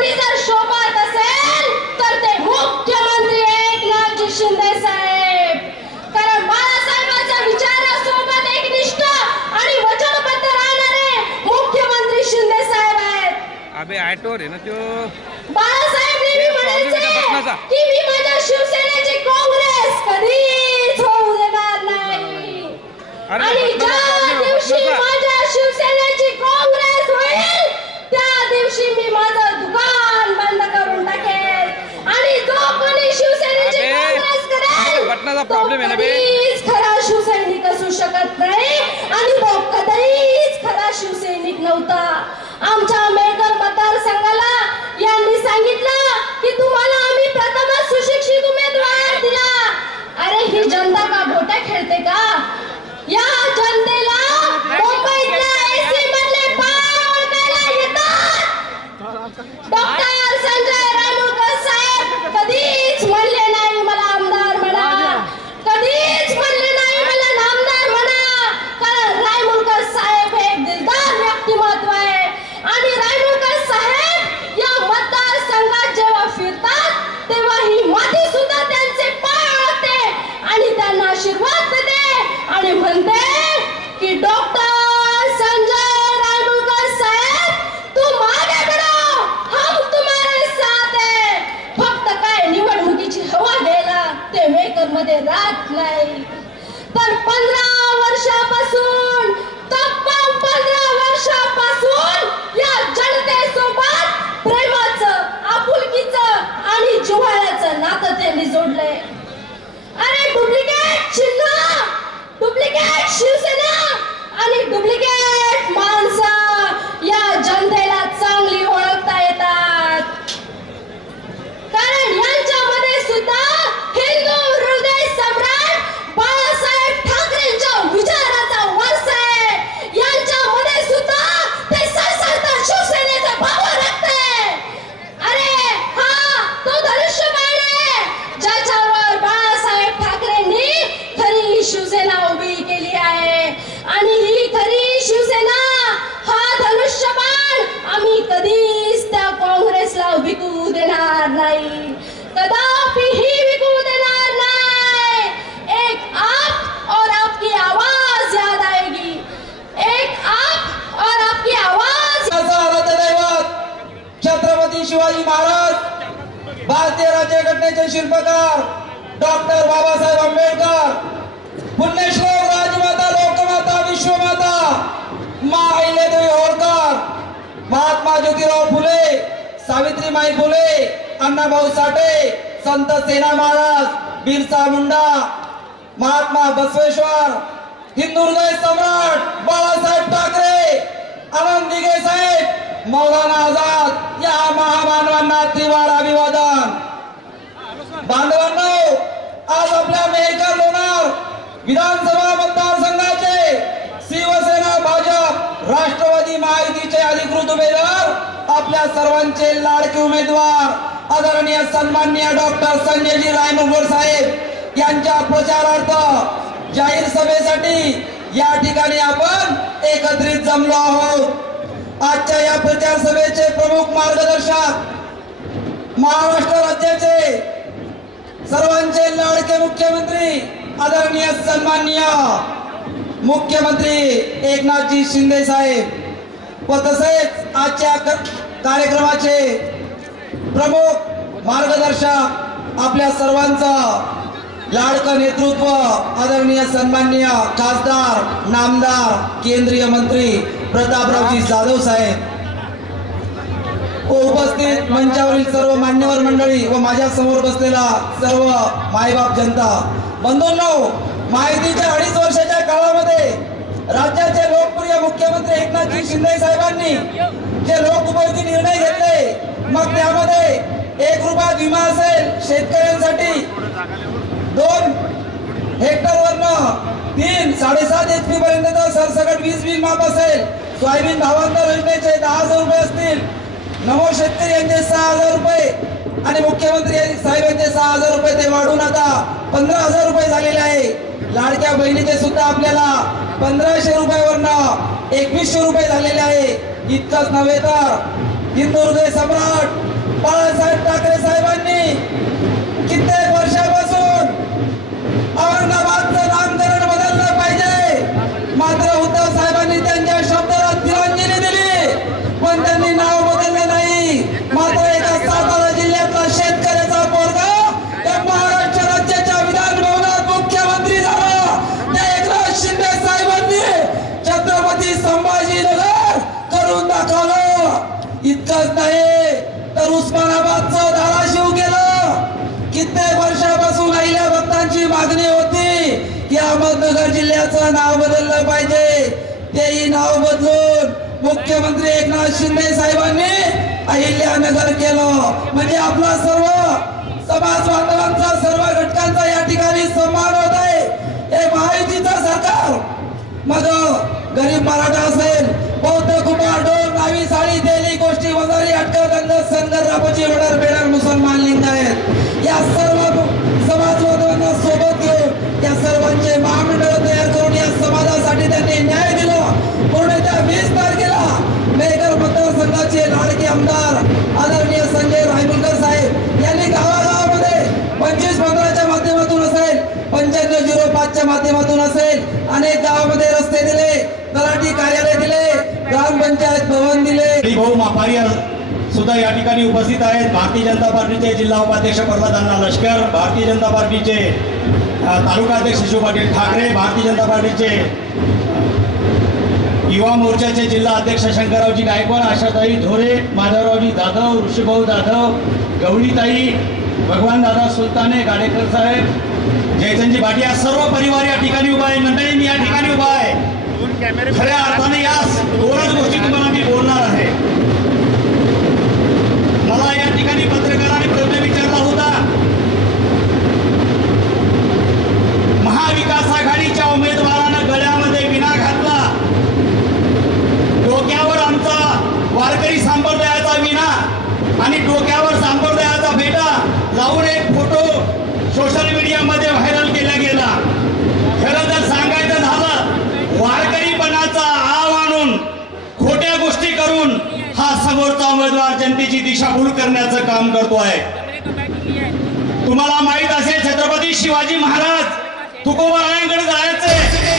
कोणी जर शोभत असेल तर ते मुख्यमंत्री एकनाथजी शिंदे साहेब. कारण बाळासाहेबांच्या विचारासोबत एकनिष्ठ आणि वचनबद्ध राहणारे मुख्यमंत्री शिंदे साहेब आहेत. अबे ऑटोवर आहे ना तो. बाळासाहेब नेहमी म्हणायचे की मी माझ्या शिवसेनेची काँग्रेस कधीच होऊ देणार नाही. आणि ज्या दिवशी माझ्या शिवसेनेची काँग्रेस होईल त्या दिवशी मी माझं दुकान बंद करून टाकेल. आणि जो कोणी शिवसेनेची काँग्रेस करेल तो कधीच खरा शिवसैनिक असू शकत नाही आणि तो कधीच खरा शिवसैनिक नव्हता. आमच्या मेकर मतदारसंघाला यांनी सांगितलं की तुम्हाला आम्ही प्रथमच सुशिक्षित उमेदवार दिला. अरे ही जनता का गोट्या खेळते का? या जनतेला मुंबईतल्या एसी मधले पाय ओळखायला येतात. डॉक्टर संजय रायमुळकर साहेब कधीच म्हणले नाही मला आमदार म्हणा, कधीच म्हणले नाही मला नामदार म्हणा. कारण रायमुळकर साहेब हे एक दिलदार व्यक्तिमत्व आहे. आणि रायमुळकर साहेब या मतदारसंघात जेव्हा फिरतात तेव्हा ही माती सुद्धा त्यांचे पाय ओळखते आणि त्यांना आशीर्वाद देते आणि म्हणते की डॉक्टर संजय रायमुळकर साहेब तुम आगे बढ़ो, हम तुम्हारे साथ है. फक्त काय निवडणुकीची हवा घ्यायला ते मेकर मध्ये राहत नाही. तर 15 वर्षापासून तब्बल 15 वर्षापासून या जनतेसोबत प्रेमाचं, आपुलकीचं आणि जिव्हाळ्याचं नातं त्यांनी जोडलंय. अरे डुप्लिकेट चिन्ह, डुप्लिकेट शिवसेना आणि डुप्लिकेट माणसं या जनतेला चांगली ओळखता येतात. कारण यांच्यामध्ये सुद्धा हिंदू हृदय सम्राट बाळासाहेब ठाकरेंच्या विचाराचा वारसा आहे. यांच्यामध्ये सुद्धा ते सळसळतं शिवसेनेचा भाव रक्त. अरे हा तो धनुष्यबाण आहे ज्याच्यावर बाळासाहेब ठाकरेंनी खरी शिवसेना उभी केली आहे. आणि ही खरी शिवसेना, हा धनुष्यबाण आम्ही कधीच त्या काँग्रेसला विकू देणार नाही, कदापिही विकू देणार नाही. एक आप और आपकी आवाज याद आएगी, एक आप और आपकी आवाज. छत्रपती शिवाजी महाराज, भारतीय राज्यघटनेचे शिल्पकार डॉक्टर बाबासाहेब आंबेडकर, पुण्यश्लोक राजमाता लोकमाता विश्वमाता मा अहिल्यादेवी होळकर, महात्मा ज्योतिराव फुले, सावित्रीबाई फुले, अण्णाभाऊ साठे, संत सेना महाराज, बिरसा मुंडा, महात्मा बसवेश्वर, हिंदू हृदय सम्राट बाळासाहेब ठाकरे, आनंद दिघे साहेब, मौलाना आझाद या महामानवांना त्रिवार अभिवादन. बांधवांनो, आज आपल्या मेहकर लोणार विधानसभा मतदारसंघाचे शिवसेना, भाजप, राष्ट्रवादी महायुतीचे अधिकृत उमेदवार, आपल्या सर्वांचे लाडके उमेदवार आदरणीय सन्माननीय डॉक्टर संजयजी रायमुळकर साहेब यांच्या प्रचारार्थ जाहीर सभेसाठी या ठिकाणी आपण एकत्रित जमलो आहोत. आजच्या या प्रचार सभेचे प्रमुख मार्गदर्शक महाराष्ट्र राज्याचे सर्वांचे लाडके मुख्यमंत्री आदरणीय सन्माननीय मुख्यमंत्री एकनाथजी शिंदे साहेब व तसेच आजच्या कार्यक्रमाचे प्रमुख मार्गदर्शक आपल्या सर्वांचं लाडकं नेतृत्व आदरणीय सन्माननीय खासदार, नामदार, केंद्रीय मंत्री प्रतापरावजी जाधव साहेब व उपस्थित मंचावरील सर्व मान्यवर मंडळी व माझ्या समोर बसलेला सर्व मायबाप जनता बंधूंनो, महायुतीच्या 2.5 वर्षाच्या काळामध्ये राज्याचे लोकप्रिय मुख्यमंत्री एकनाथजी शिंदे साहेबांनी जे लोकउपयोगी निर्णय घेतले, मग त्यामध्ये 1 रुपयात विमा असेल शेतकऱ्यांसाठी, 2 हेक्टरवरनं 3 7.5 HP पर्यंत सरसकट वीज बिल माफ असेल, सोयाबीन भावांतर योजनेचे 10,000 रुपये असतील, नमो शेतकरी यांचे 6,000 रुपये आणि मुख्यमंत्री साहेब यांचे 6,000 रुपये ते वाढून आता 15,000 रुपये झालेले आहे. लाडक्या बहिणीचे सुद्धा आपल्याला 1,500 रुपयावरनं 2,100 रुपये झालेले आहे. इतकंच नव्हे तर हिंदू हृदय सम्राट पक्षानं नाव बदललं पाहिजे. तेही नाव बदलून मुख्यमंत्री एकनाथ शिंदे साहेबांनी अहिल्यानगर केलं. म्हणजे आपला सर्व समाज बांधवांचा, सर्व घटकांचा या ठिकाणी सन्मान होत आहे. हे महायुतीचं सरकार, मग गरीब मराठा असेल, बौद्ध कुमार, डोर, नावी, साडी, तेली, गोष्टी, वजारी, अटक, दंड, संगर, राबोची, वडर, बेडर, मुसलमान, लिंगायत या सर्व समाज बांधवांना सोबत घेऊन या सर्वांचे महामंडळ तयार करून या समाजासाठी त्यांनी न्याय दिला. म्हणून त्या 20 तारखेला मेहकर मतदारसंघाचे लाडके आमदार आदरणीय संजय रायमुलकर साहेब यांनी गावागावामध्ये 25-15च्या माध्यमातून असेल, 9505च्या माध्यमातून असेल, अनेक गावामध्ये रस्ते दिले, तलाठी कार्यालय दिले, ग्रामपंचायत भवन दिले. भाऊ मापारी सुद्धा या ठिकाणी उपस्थित आहेत. भारतीय जनता पार्टीचे जिल्हा उपाध्यक्ष प्रल्हाद लष्कर, भारतीय जनता पार्टीचे तालुका अध्यक्ष शिशू पाटील ठाकरे, भारतीय जनता पार्टीचे युवा मोर्चाचे जिल्हा अध्यक्ष शंकररावजी गायकवाड, आशाताई ढोरे, माधवरावजी जाधव, ऋषीभाऊ जाधव, गवळीताई, भगवान दादा सुलताने, गाडेकर साहेब, जयचंदजी भाटी, या सर्व परिवार या ठिकाणी उभा आहे. मंडळी मी या ठिकाणी उभा आहे. खऱ्या अर्थाने या दोनच गोष्टी तुम्हाला मी बोलणार आहे. मला या ठिकाणी पत्रकारांनी प्रश्न विचारला होता, महाविकास आघाडीच्या उमेदवारानं गळ्यामध्ये विना घातला, डोक्यावर आमचा वारकरी संप्रदायाचा विना आणि डोक्यावर संप्रदायाचा बेटा लावून एक फोटो सोशल मीडियामध्ये व्हायरल केला गेला. खरं जर सांगायचं झालं, वारकरीपणाचा आव आणून खोट्या गोष्टी करून हा समोरचा उमेदवार जनतेची दिशाभूल करण्याचं काम करतो आहे. तुम्हाला माहित असेल, छत्रपती शिवाजी महाराज तुकोबारायांकडे जायचे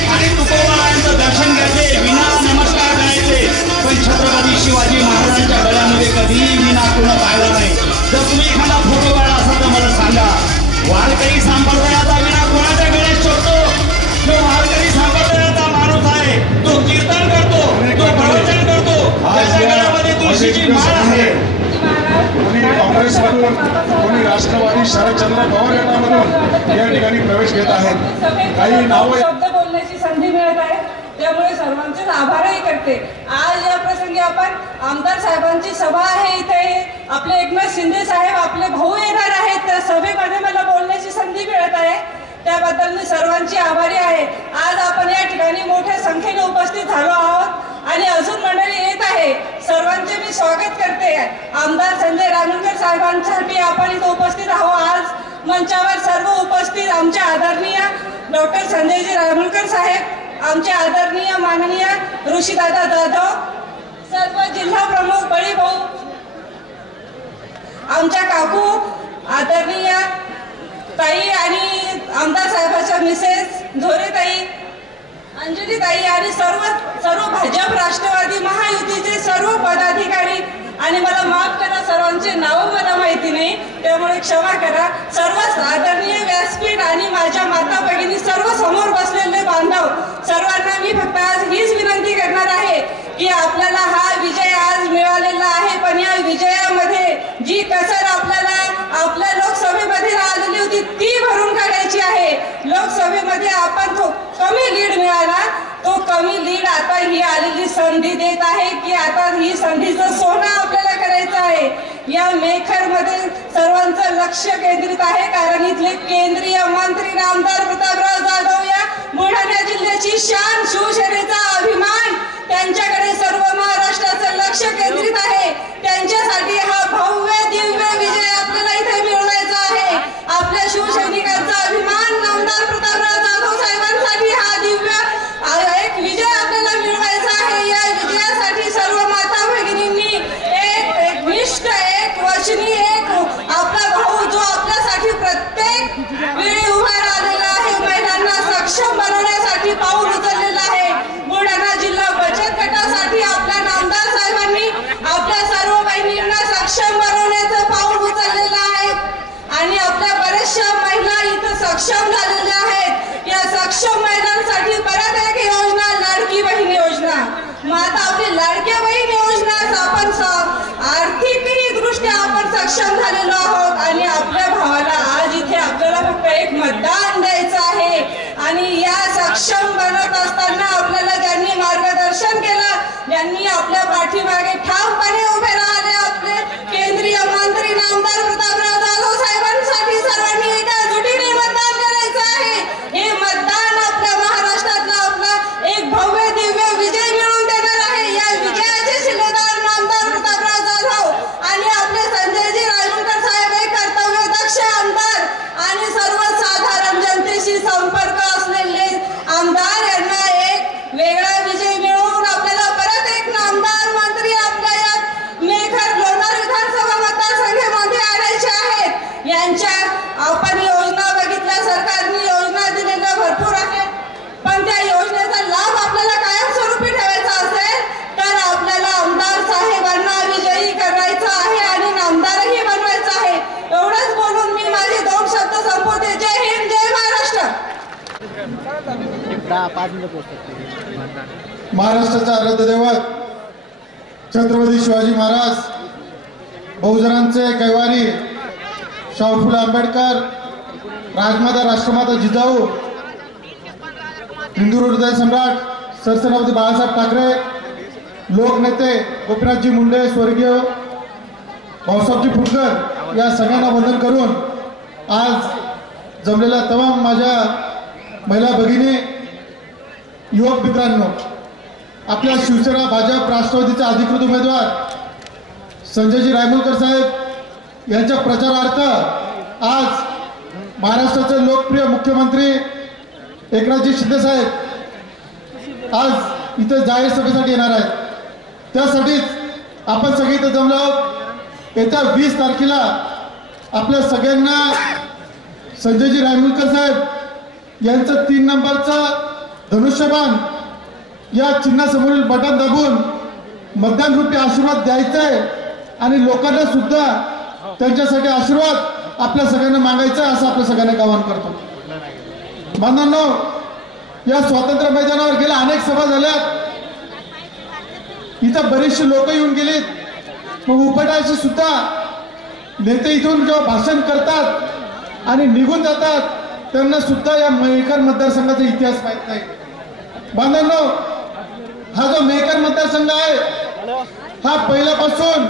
आणि तुकोबारायांचं दर्शन घ्यायचे, विना नमस्कार करायचे, पण छत्रपती शिवाजी महाराजांच्या गळ्यामध्ये कधीही विना कुणा पाहिला नाही. जर तुम्ही एखादा फोटो काढला असा तर मला सांगा, वारकरी संप्रदायाचा विना कोणाच्या गळ्यात शोधतो? जो वारकरी संप्रदायाचा माणूस आहे, तो कीर्तन करतो, तो प्रवचन करतो, त्याच्या गळ्यामध्ये तुळशीची माळ आहे. कोणी काँग्रेसमधून, कोणी राष्ट्रवादी शरदचंद्र पवार गटामधून या ठिकाणी प्रवेश घेत आहेत. काही नावं शब्द बोलण्याची संधी मिळत आहे, त्यामुळे सर्वांचे आभारही करते. आज या प्रसंगी आपण आमदार साहेबांची सभा आहे, इथे आपले एकनाथ शिंदे साहेब आपले भाऊ येणार आहेत, त्या सभेमध्ये मला बोलण्याची संधी मिळत आहे, त्याबद्दल मी सर्वांची आभारी आहे. आज आपण या ठिकाणी मोठ्या संख्येने उपस्थित झालो आहोत आणि अजून मंडळी येत आहे. सर्वांचे मी स्वागत करते. आमदार संजय रायमुलकर साहेबांसाठी आपण इथे उपस्थित आहोत. आज मंचावर सर्व उपस्थित आमचे आदरणीय डॉक्टर संजयजी रायमुलकर साहेब, आमचे आदरणीय माननीय ऋषीदादा जाधव, सर्व जिल्हा प्रमुख बळीभाऊ, आमच्या काकू आदरणीय ताई आणि आमदार साहेबांच्या मिसेस धोरेताई, अंजलीताई आणि सर्व भाजप, राष्ट्रवादी, महायुतीचे सर्व पदाधिकारी, आणि मला माफ करा सर्वांचे नाव मला माहिती नाही, त्यामुळे क्षमा करा. सर्व आदरणीय व्यासपीठ आणि माझ्या माता भगिनी, सर्व समोर बसलेले बांधव, सर्वांना मी फक्त आज हीच विनंती करणार आहे की आपल्याला हा विजय आज मिळालेला आहे, पण या विजयामध्ये जी कसर आपल्याला आपल्या लोकसभेमध्ये आलेली होती ती भरून काढायची आहे. लोकसभेमध्ये आपण तो कमी लीड मिळाला, तो कमी लीड आता ही आलेली संधी देत आहे की आता ही संधीचं सोनं आपल्याला करायचं आहे. या मेखरमध्ये सर्वांचं लक्ष केंद्रित आहे, कारण इथले केंद्रीय मंत्री आमदार प्रतापराव जाधव या बुलढाणा जिल्ह्याची शान, शिवसेनेचा अभिमान, त्यांच्याकडे सर्व महाराष्ट्राचं लक्ष केंद्रित आहे. त्यांच्यासाठी हा भव्य दिव्य विजय आपल्याला इथे मिळवायचा आहे. आपल्या शिवसैनिकांचा अभिमान आमदार प्रतापराव जाधव साहेबांसाठी हा दिव्य एक विजय आपल्याला मिळवायचा आहे. या विजयासाठी सर्व माता भगिनींनी एक निष्ठ, एक वचनी, एक आपला भाऊ जो आपल्यासाठी प्रत्येक वेळी उभा राहिलेला आहे, महिलांना सक्षम बनवण्यासाठी पाऊल उचललेलं आहे. बुलढाणा जिल्हा बचत गटासाठी आपल्या नामदार साहेबांनी आपल्या सर्व बहिणींना सक्षम बनवण्यासाठी महाराष्ट्राचा आराध्यदैवत छत्रपती शिवाजी महाराज, बहुजनांचे कैवारी शाहू फुले आंबेडकर, राजमाता राष्ट्रमाता जिजाऊ, हिंदू हृदय सम्राट सरसेनापती बाळासाहेब ठाकरे, लोकनेते गोपीनाथजी मुंडे, स्वर्गीय भाऊसाहेबजी फुटकर या सगळ्यांना वंदन करून आज जमलेल्या तमाम माझ्या महिला भगिनी, युवक मित्रांनो, आपल्या शिवसेना, भाजप, राष्ट्रवादीचे अधिकृत उमेदवार संजयजी रायमुलकर साहेब यांच्या प्रचारार्थ आज महाराष्ट्राचे लोकप्रिय मुख्यमंत्री एकनाथजी शिंदे साहेब आज इथे जाहीर सभेसाठी येणार आहेत. त्यासाठीच आपण सगळे इथे जमलो आहोत. येत्या 20 तारखेला आपल्या सगळ्यांना संजयजी रायमुलकर साहेब यांचं 3 नंबरचं धनुष्यबाण या चिन्हासमोरील बटन दाबून मतदान रूपी आशीर्वाद द्यायचा आहे आणि लोकांना सुद्धा त्यांच्यासाठी आशीर्वाद आपल्या सगळ्यांना मागायचा आहे, असं आपल्या सगळ्यांना आवाहन करतो. बांधवांनो, या स्वातंत्र्य मैदानावर गेल्या अनेक सभा झाल्यात. इथं बरेचसे लोक येऊन गेलेत. मग उपटायचे सुद्धा नेते इथून जेव्हा भाषण करतात आणि निघून जातात त्यांना सुद्धा या मेहकर मतदारसंघाचा इतिहास माहित नाही. बांधवांनो, हा जो मेहकर मतदारसंघ आहे हा पहिल्यापासून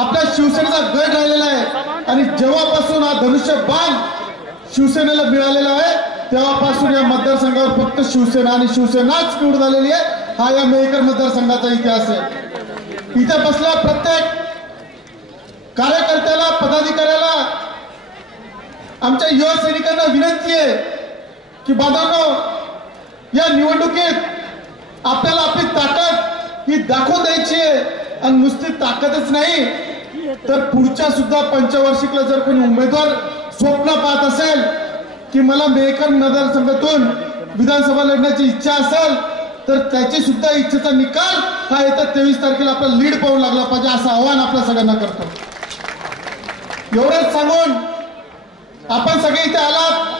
आपल्या शिवसेनेचा गड राहिलेला आहे आणि जेव्हापासून हा धनुष्यबाण शिवसेनेला मिळालेला आहे तेव्हापासून या मतदारसंघावर फक्त शिवसेना आणि शिवसेनाच निवडून आलेली आहे. हा या मेहकर मतदारसंघाचा इतिहास आहे. इथे बसला प्रत्येक कार्यकर्त्याला, पदाधिकाऱ्याला, आमच्या युवा सैनिकांना विनंती आहे की बांधवांनो, या निवडणुकीत आपल्याला आपली ताकद ही दाखवून द्यायची आहे आणि नुसती ताकदच नाही तर पुढच्या सुद्धा पंचवार्षिकला जर कोणी उमेदवार स्वप्न पाहत असेल की मला मेहकर मतदारसंघातून विधानसभा लढण्याची इच्छा असेल तर त्याची सुद्धा इच्छेचा निकाल हा येत्या 23 तारखेला आपला लीड पाहू लागला पाहिजे, असं आव्हान आपल्या सगळ्यांना करतो. एवढंच सांगून आपण सगळे इथे आलात.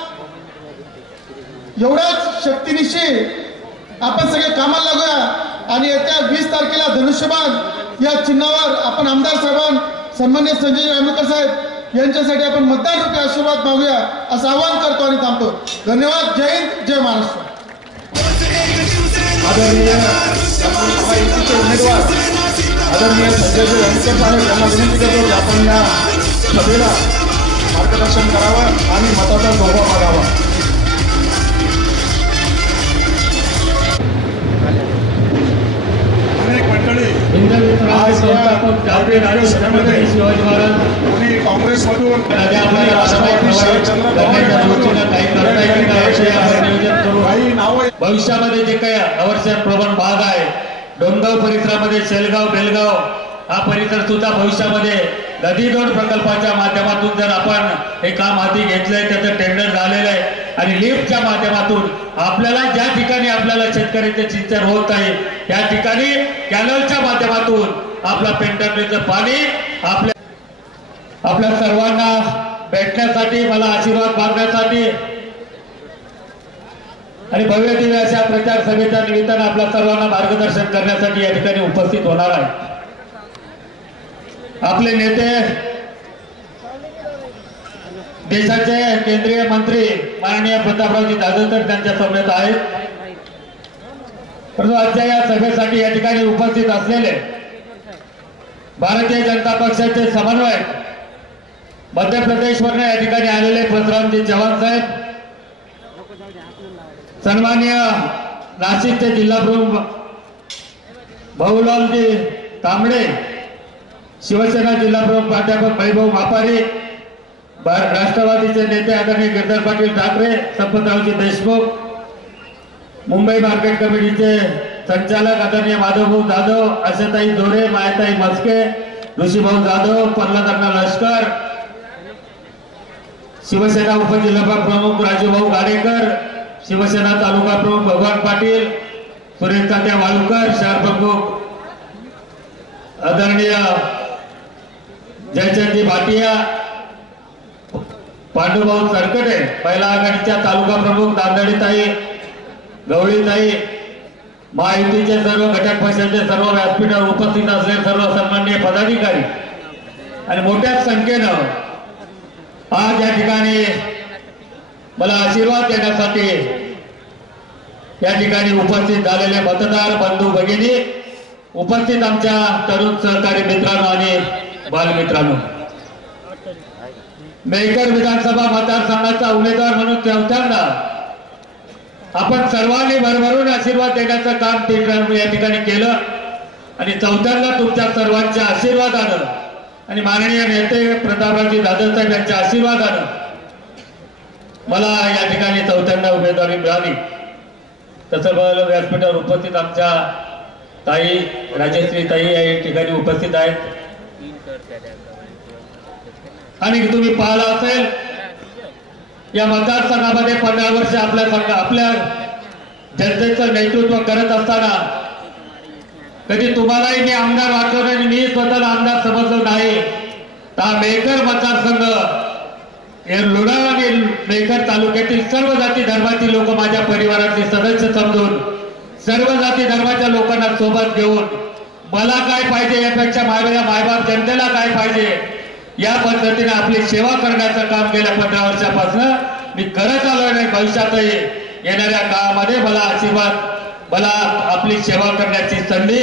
एवढ्याच शक्तीनिशी आपण सगळे कामाला लागूया आणि येत्या 20 तारखेला धनुष्यबाण या चिन्हावर आपण आमदार साहेबांना, सन्माननीय संजय रायमुलकर साहेब यांच्यासाठी आपण मतदान रूपी आशीर्वाद मागूया असं आवाहन करतो आणि थांबतो. धन्यवाद. जय हिंद, जय महाराष्ट्र. आदरणीय उमेदवार आदरणीय संजयजी रायमुलकर साहेब यांना विनंती करतो की आपण या सभेला मार्गदर्शन करावं आणि मताचा जोहवा मागावा. अनेक मंडळी आज शिवाजी महाराज आणि काँग्रेसमधून राष्ट्रवादी शरदचंद्र काही नाव. भविष्यामध्ये जे काही अवर्षण प्रवण भाग आहे, डोंगगाव परिसरामध्ये शेलगाव, बेलगाव हा परिसर सुद्धा भविष्यामध्ये नदी जोड प्रकल्पाच्या माध्यमातून जर आपण हे काम हाती घेतलंय, त्याचं टेंडर झालेलं आहे आणि लिफ्टच्या माध्यमातून आपल्याला ज्या ठिकाणी आपल्याला शेतकऱ्यांचे सिंचन होत आहे त्या ठिकाणी कॅनलच्या माध्यमातून आपला पेंटरचं पाणी आपल्या सर्वांना भेटण्यासाठी, मला आशीर्वाद मागण्यासाठी आणि भव्य दिव्य अशा प्रचार सभेच्या निमित्तानं आपल्या सर्वांना मार्गदर्शन करण्यासाठी या ठिकाणी उपस्थित होणार आहे. आपले नेते, देशाचे केंद्रीय मंत्री माननीय प्रतापरावजी जाधव तर त्यांच्या सभेत आहेत. परंतु आजच्या या सभेसाठी या ठिकाणी उपस्थित असलेले भारतीय जनता पक्षाचे समन्वयक, मध्य प्रदेशवरून या ठिकाणी आलेले परशुरामजी चव्हाण साहेब, सन्माननीय नाशिकचे जिल्हा प्रमुख भाऊलालजी तांबडे, शिवसेना जिल्हा प्रमुख प्राध्यापक वैभव मापारी, राष्ट्रवादीचे नेते आदरणीय गिरधर पाटील ठाकरे, संपतरावजी देशमुख, मुंबई मार्केट कमिटीचे संचालक आदरणीय माधवभाऊ जाधव, आशाताई जोरे, मायाताई मस्के, ऋषीभाऊ जाधव, प्रल्हाद लष्कर, शिवसेना उपजिल्हा प्रमुख राजूभाऊ गाडेकर, शिवसेना तालुका प्रमुख भगवान पाटील, सुरेश तात्या वाळूकर, शहर प्रमुख आदरणीय जयचंदजी भाटिया, पांडुभाऊ सरकटे, महिला आघाडीच्या तालुका प्रमुख दांदडीताई, गवळीताई, महायुतीचे सर्व घटक पक्षाचे सर्व व्यासपीठावर उपस्थित असलेले सर्व सन्माननीय पदाधिकारी आणि मोठ्या संख्येनं आज या ठिकाणी मला आशीर्वाद देण्यासाठी या ठिकाणी उपस्थित झालेले मतदार बंधू भगिनी, उपस्थित आमच्या तरुण सहकारी मित्रांनो आणि बालमित्रांनो, मेहकर विधानसभा मतदारसंघाचा उमेदवार म्हणून चौथ्यांदा आपण सर्वांनी भरभरून आशीर्वाद देण्याचं काम या ठिकाणी केलं आणि चौथ्यांदा तुमच्या सर्वांच्या आशीर्वादानं आणि माननीय नेते प्रतापरावजी जाधवसाहेब यांच्या आशीर्वादानं मला या ठिकाणी चौथ्यांदा उमेदवारी मिळाली. तसं व्यासपीठावर उपस्थित आमच्या ताई राजश्री ताई या ठिकाणी उपस्थित आहेत आणि तुम्ही पाहिलं असेल या मतदारसंघामध्ये 15 वर्ष आपल्या जनतेचं नेतृत्व करत असताना कधी तुम्हालाही मी आमदार वाटलो नाही, मी स्वतःला आमदार समजलो नाही. तर मेहकर मतदारसंघ लोणार आणि मेहकर तालुक्यातील सर्व जाती धर्मातील लोक माझ्या परिवारातले सदस्य समजून सर्व जाती धर्माच्या लोकांना सोबत घेऊन मला काय पाहिजे यापेक्षा मायबाप जनतेला काय पाहिजे या पद्धतीने आपली सेवा करण्याचं काम गेल्या 15 वर्षापासून मी करत आलोय नाही. भविष्यातही येणाऱ्या काळामध्ये मला आशीर्वाद, मला आपली सेवा करण्याची संधी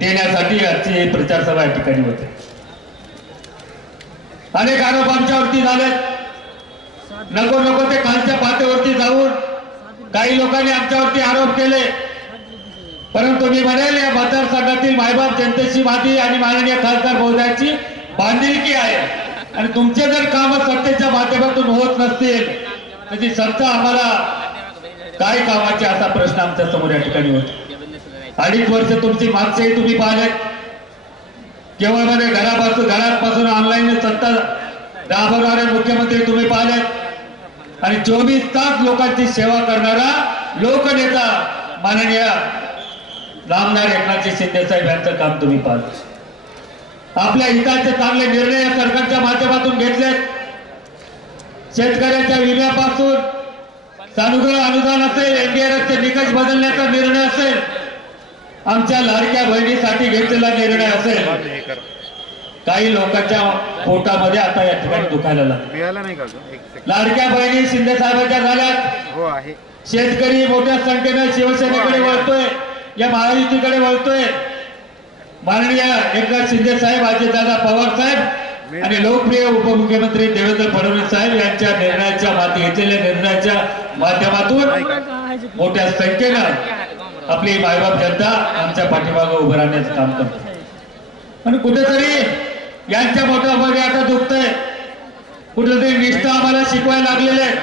देण्यासाठी आजची प्रचार सभा या ठिकाणी होते. अनेक आरोप आमच्यावरती झाले, नको ते खालच्या पातळीवरती जाऊन काही लोकांनी आमच्यावरती आरोप केले, परंतु मी म्हणेल या मतदारसंघातील मायबाप जनतेची माझी आणि माननीय खासदार महोदयाची बांधिलकी आहे आणि तुमचे जर काम सत्तेच्या माध्यमातून होत नसतील तर ती सत्ता आम्हाला काय कामाची असा प्रश्न आमच्या समोर या ठिकाणी होतो. 2.5 वर्ष तुमची मागचेही तुम्ही पाहिलेत, केवळ मध्ये घरापासून ऑनलाईन सत्ता राबवणारे मुख्यमंत्री तुम्ही पाहिलेत आणि 24 तास लोकांची सेवा करणारा लोकनेता माननीय नामदार एकनाथजी शिंदे साहेब यांचं काम तुम्ही पाहिलं. आपल्या हिताचे चांगले निर्णय या सरकारच्या माध्यमातून घेतलेत. शेतकऱ्याच्या विम्यापासून सानुग्रह अनुदान असेल, एनडीआरएफचे निकष बदलण्याचा निर्णय असेल, आमच्या लाडक्या बहिणीसाठी घेतलेला निर्णय असेल, काही लोकांच्या पोटामध्ये आता या ठिकाणी दुखायला लागले. लाडक्या बहिणी शिंदे साहेबांच्या झाल्यात, शेतकरी मोठ्या संख्येने शिवसेनेकडे वळतोय, या महायुतीकडे वळतोय. माननीय एकनाथ शिंदे साहेब, अजितदादा पवार साहेब आणि लोकप्रिय उपमुख्यमंत्री देवेंद्र फडणवीस साहेब यांच्या निर्णयाच्या घेतलेल्या निर्णयाच्या माध्यमातून मोठ्या संख्येनं आपली मायबाप जनता आमच्या पाठीमागे उभं राहण्याचं काम करते आणि कुठेतरी यांच्या मोठ्यामध्ये आता दुखतंय, कुठेतरी निष्ठा आम्हाला शिकवायला लागलेले आहेत.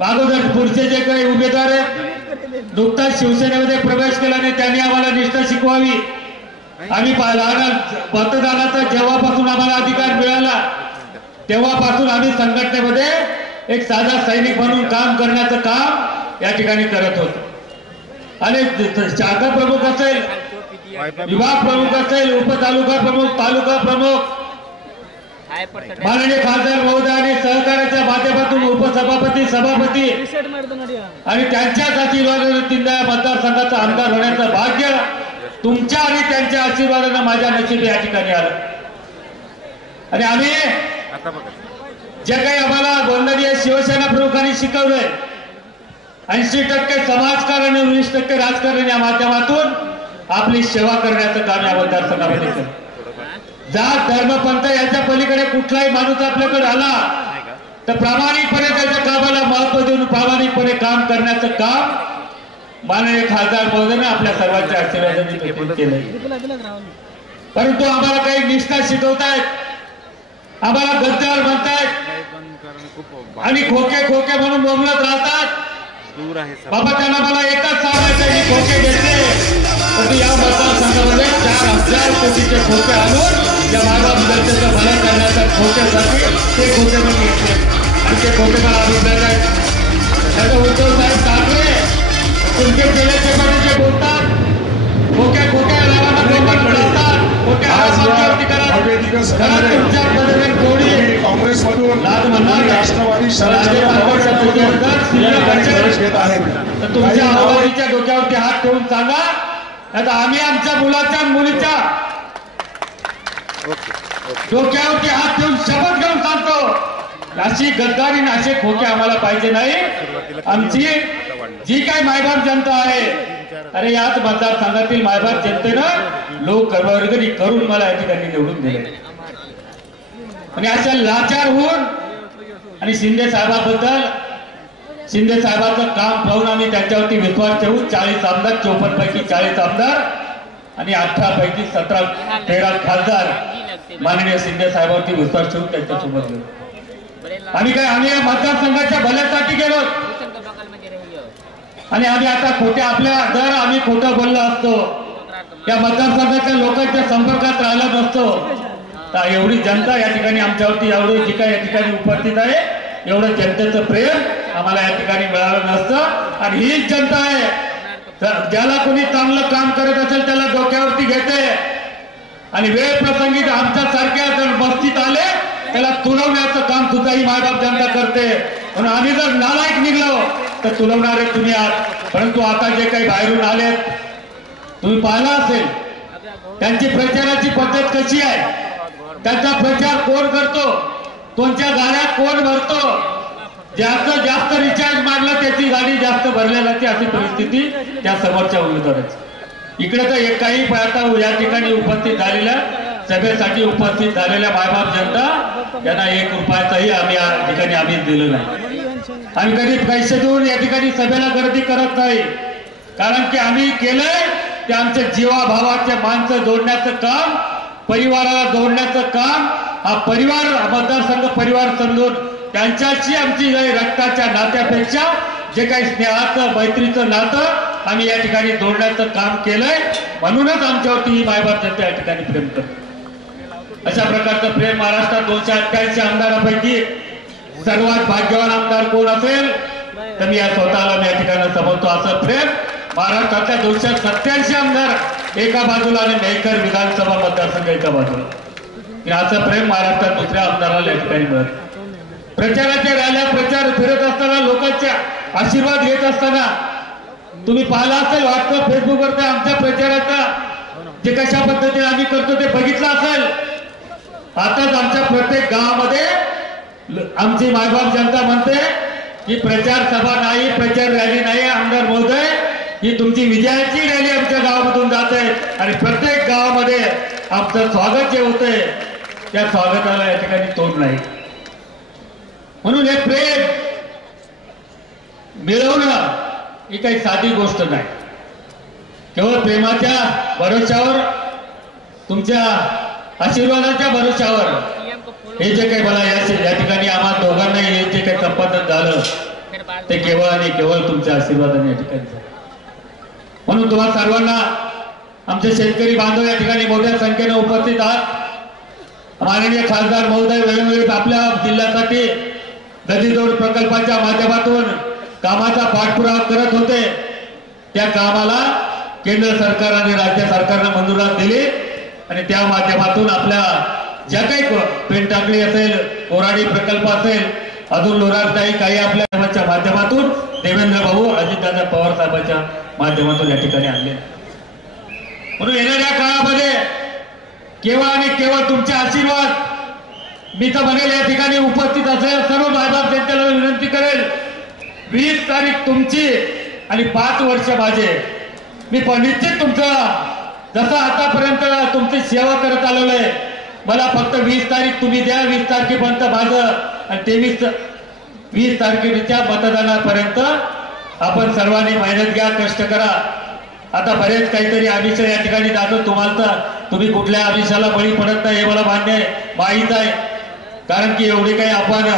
अगोदर पुढचे जे काही उमेदवार आहेत नुकताच शिवसेनेमध्ये प्रवेश केला आणि त्यांनी आम्हाला निष्ठा शिकवावी. आम्ही मतदानाचा जेव्हापासून आम्हाला अधिकार मिळाला तेव्हापासून आम्ही संघटनेमध्ये एक साधा सैनिक म्हणून काम करण्याचं काम या ठिकाणी करत होतो आणि शाखा प्रमुख असेल, विभाग प्रमुख असेल, उपतालुका प्रमुख, तालुका प्रमुख, माननीय खासदार महोदय आणि सहकार्याच्या माध्यमातून उपसभापती, सभापती आणि त्यांच्याच आशीर्वादाने 3 मतदारसंघाचा आमदार होण्याचं भाग्य तुमच्या आणि त्यांच्या आशीर्वादानं माझ्या नशिबी या ठिकाणी आलं. आणि आम्ही जे काही आम्हाला वंदनीय शिवसेना प्रमुखांनी शिकवलंय, 80% समाजकारण आणि 19% राजकारण या माध्यमातून आपली सेवा करण्याचं काम या मतदारसंघामध्ये केलं. जात धर्म पंथ याच्या पलीकडे कुठलाही माणूस आपल्याकडे आला तर प्रामाणिकपणे त्याच्या कामाला महत्व देऊन प्रामाणिकपणे काम करण्याचं काम माननीय खासदार महोदयाने आपल्या सर्वांच्या आशीर्वादाने केलंय. परंतु आम्हाला काही निष्ठा शिकवतायत, आम्हाला गद्दार म्हणतायत आणि खोके म्हणून बोंबलत राहतात. बाबा त्यांना मला एकच सांगायचं, की खोके घेतले तर या मतदारसंघामध्ये 4,000 कोटीचे खोके आणून या मायबाप जनतेचं भलं करण्याच्या खोक्यासाठी ते खोके पण घेतले आणि ते खोके मला अभिप्राय आहेत. त्याचं उद्धव साहेब ठाकरे तुमचे केल्याचे पण जे बोलतात, खोक्या नावानं बोलतात, खोक्या तुमच्या पद्धतीने कोणी काँग्रेसमधून लाज म्हणणार राष्ट्रवादी येत आहेत. तर तुमच्या आवाजीच्या डोक्यावरती हात ठेवून सांगा, आता आम्ही आमच्या मुलाच्या मुलीच्या डोक्यावरती हात ठेवून शपथ घेऊन सांगतो, अशी गद्दारी असे खोके आम्हाला पाहिजे नाही. आमची जी काही मायबाप जनता आहे, अरे याच मतदारसंघातील मायबाप जनतेनं लोक वर्गणी करून मला या ठिकाणी निवडून दिले आणि अशा लाचार होऊन आणि शिंदे साहेबाबद्दल शिंदे साहेबांचं काम पाहून आम्ही त्यांच्यावरती विश्वास ठेवून 40 आमदार 54 पैकी 40 आमदार आणि 18 पैकी 13 खासदार माननीय शिंदे साहेबांवरती विश्वास ठेवून त्यांच्यासोबत गेलो. आम्ही या मतदारसंघाच्या भल्यासाठी गेलो आणि आम्ही आता खोट्या आपल्या जर आम्ही खोटं बोललो असतो, या मतदारसंघाच्या लोकांच्या संपर्कात राहिला नसतो, तर एवढी जनता या ठिकाणी आमच्यावरती एवढी जी काही या ठिकाणी उपस्थित आहे, एवढं जनतेचं प्रेम आम्हाला या ठिकाणी मिळालं नसतं. आणि हीच जनता आहे, ज्याला कोणी चांगलं काम करत असेल त्याला डोक्यावरती घेते आणि वेळ प्रसंगी आमच्या सारख्या जर बस्तीत आले त्याला तुलवण्याचं काम सुद्धा ही मायबाप जनता करते. म्हणून आम्ही जर नालायक निघलो तर तुलवणारे तुम्ही आहात. परंतु आता जे काही बाहेरून आलेत, तुम्ही पाहिला असेल त्यांची प्रचाराची पद्धत कशी आहे, त्यांचा प्रचार कोण करतो, कोणत्या गाड्या कोण भरतो, जास्त रिचार्ज मारला त्याची गाडी जास्त भरल्या जाते, अशी परिस्थिती त्या समोरच्या उमेदवाराची. इकडे तर काही आता या ठिकाणी उपस्थित झालेल्या सभेसाठी उपस्थित झालेल्या मायबाप जनता यांना 1 रुपयाचाही आम्ही या ठिकाणी आम्ही दिलं नाही. आम्ही कधी पैसे देऊन या ठिकाणी सभेला गर्दी करत नाही, कारण की आम्ही केलंय ते आमच्या जीवाभावाच्या माणसं जोडण्याचं काम, परिवाराला जोडण्याचं काम. हा परिवार मतदारसंघ परिवार समजून त्यांच्याशी आमची रक्ताच्या नात्यापेक्षा जे काही स्नेहाचं मैत्रीचं नातं आम्ही या ठिकाणी जोडण्याचं काम केलंय. म्हणूनच आमच्यावरती ही मायबाप जनता या ठिकाणी प्रेम करते. अशा प्रकारचं प्रेम महाराष्ट्रात 288 आमदारांपैकी सर्वात भाग्यवान आमदार कोण असेल तर मी या स्वतःला मी या ठिकाणी समजतो. असं प्रेम महाराष्ट्रातल्या 287 आमदार एका बाजूला आणि मेहकर विधानसभा मतदारसंघ एका बाजूला, असं प्रेम महाराष्ट्रात दुसऱ्या आमदाराला या ठिकाणी मिळत. प्रचाराच्या रॅल्या प्रचार फिरत असताना लोकांच्या आशीर्वाद घेत असताना तुम्ही पाहिला असेल व्हॉट्सअप फेसबुकवर आमच्या प्रचाराचा जे कशा पद्धतीने आम्ही करतो ते बघितलं असेल. आताच आमच्या प्रत्येक गावामध्ये आमची मायबाप जनता म्हणते की प्रचार सभा नाही, प्रचार रॅली नाही, आमदार महोदय ही तुमची विजयाची रॅली आमच्या गावामधून जाते आणि प्रत्येक गावामध्ये आमचं स्वागत जे होतंय त्या स्वागताला या ठिकाणी तोड नाही. म्हणून हे प्रेम मिळवणं ही काही साधी गोष्ट नाही. केवळ प्रेमाच्या भरोश्यावर, तुमच्या आशीर्वादाच्या भरोश्यावर हे जे काही मला या ठिकाणी आम्हा दोघांनाही हे जे काही संपादन झालं ते केवळ आणि केवळ तुमच्या आशीर्वादाने या ठिकाणी झालं. म्हणून तुम्हा सर्वांना आमचे शेतकरी बांधव या ठिकाणी मोठ्या संख्येने उपस्थित आहात. माननीय खासदार महोदय वेळोवेळी आपल्या जिल्ह्यासाठी नदीजोड प्रकल्पाच्या माध्यमातून कामाचा पाठपुरावा करत होते. त्या कामाला केंद्र सरकार आणि राज्य सरकारनं मंजुरात दिली आणि त्या माध्यमातून आपल्या ज्या काही पेनटाकळी असेल, कोराडी प्रकल्प असेल, अजून लोरारताई काही आपल्या माध्यमातून देवेंद्र भाऊ अजितदादा पवार साहेबांच्या माध्यमातून या ठिकाणी आणले. म्हणून येणाऱ्या काळामध्ये केवळ आणि केवळ तुमचे आशीर्वाद मी तर म्हणेल या ठिकाणी उपस्थित असलेल्या सर्व मायबाप जनतेला विनंती करेल, 20 तारीख तुमची आणि 5 वर्ष माझे. मी निश्चित तुमचं जसं आतापर्यंत तुमची सेवा करत आलेलो आहे, मला फक्त 20 तारीख तुम्ही द्या. 20 तारखेपर्यंत माझं आणि 20 तारखेच्या मतदानापर्यंत आपण सर्वांनी मेहनत घ्या, कष्ट करा. आता बरेच काहीतरी आमिष या ठिकाणी दाखल, तुम्हाला तर तुम्ही कुठल्या आमिषाला बळी पडत नाही हे मला माहीत आहे. कारण की एवढी काही आपण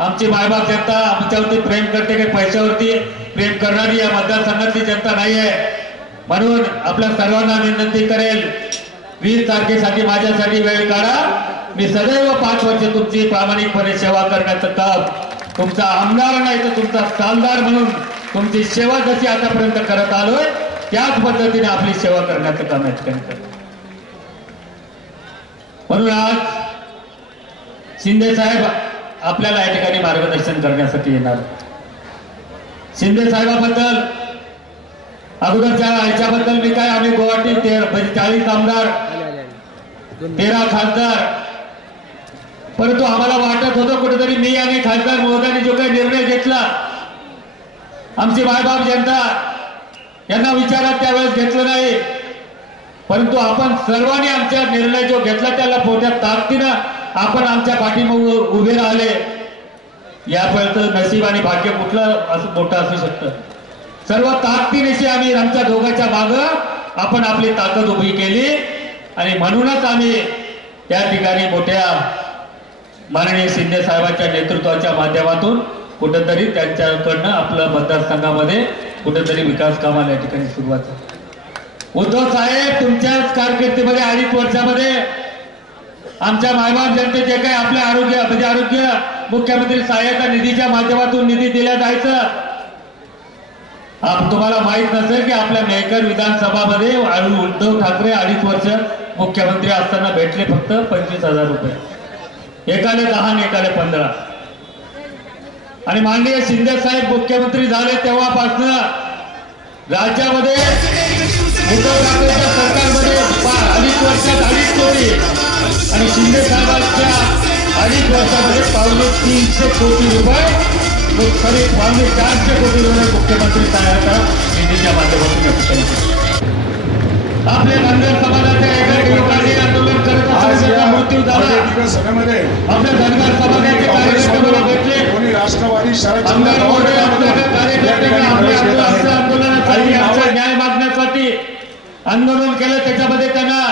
आमची मायबाप जनता आमच्यावरती प्रेम करते, काही पैशावरती प्रेम करणारी या मतदारसंघातली जनता नाही आहे. म्हणून आपल्या सर्वांना विनंती करेल, 20 तारखेसाठी माझ्यासाठी वेळ काढा. मी सदैव 5 वर्ष तुमची प्रामाणिकपणे सेवा करण्याचं काम, तुमचा आमदार नाही तर तुमचा सालदार म्हणून तुमची सेवा जशी आतापर्यंत करत आलोय त्याच पद्धतीने आपली सेवा करण्याचं काम या ठिकाणी करतो. म्हणून आज शिंदे साहेब आपल्याला या ठिकाणी मार्गदर्शन करण्यासाठी येणार. शिंदे साहेबाबद्दल अगोदरच्या ह्याच्याबद्दल मी काय, आम्ही गुवाहाटी 40 आमदार 13 खासदार, परंतु आम्हाला वाटत होतं कुठेतरी मी आणि खासदार महोदयांनी जो काही निर्णय घेतला, आमची मायबाप जनता यांना विचारात त्यावेळेस घेतलं नाही, परंतु आपण सर्वांनी आमचा निर्णय जो घेतला त्याला मोठ्या ताकदीनं आपण आमच्या पाठीमागे उभे राहिले. यापर्यंत नशीब आणि भाग्य कुठलं मोठं असू शकतं. सर्व ताकदीनेशी आम्ही आमच्या दोघांच्या मागं आपण आपली ताकद उभी केली आणि म्हणूनच आम्ही त्या ठिकाणी मोठ्या माननीय शिंदे साहेबांच्या नेतृत्वाच्या माध्यमातून कुठेतरी त्यांच्याकडनं आपलं मतदारसंघामध्ये कुठेतरी विकास कामाला या ठिकाणी सुरुवात झाली. उद्धव साहेब तुमच्याच कारकिर्दीमध्ये 2.5 वर्षामध्ये आमच्या मायबाप जनतेचे काही आपल्या आरोग्य मुख्यमंत्री सहाय्यता निधीच्या माध्यमातून निधी दिला जायचं. तुम्हाला माहित नसेल की आपल्या मेहकर विधानसभामध्ये उद्धव ठाकरे 2.5 वर्ष मुख्यमंत्री असताना भेटले फक्त 25,000 रुपये, एकाले 10 आणि एकाले 15. आणि माननीय शिंदे साहेब मुख्यमंत्री झाले तेव्हापासून राज्यामध्ये उद्धव ठाकरेच्या सरकारमध्ये 2.5 वर्षात 2.5 कोटी आणि शिंदे साहेबांच्या 2.5 वर्षामध्ये 350 कोटी रुपये, करीब 400 कोटी रुपये मुख्यमंत्री सहायता निधीच्या माध्यमातून आपल्या धनगर समाजाच्या एका युवकांनी आंदोलन करत असताना मृत्यू झाला. आपल्या धनगर समाजाचे कार्यकर्ते भेटले, राष्ट्रवादी आंदोलनासाठी न्याय मागण्यासाठी आंदोलन केलं, त्याच्यामध्ये त्यांना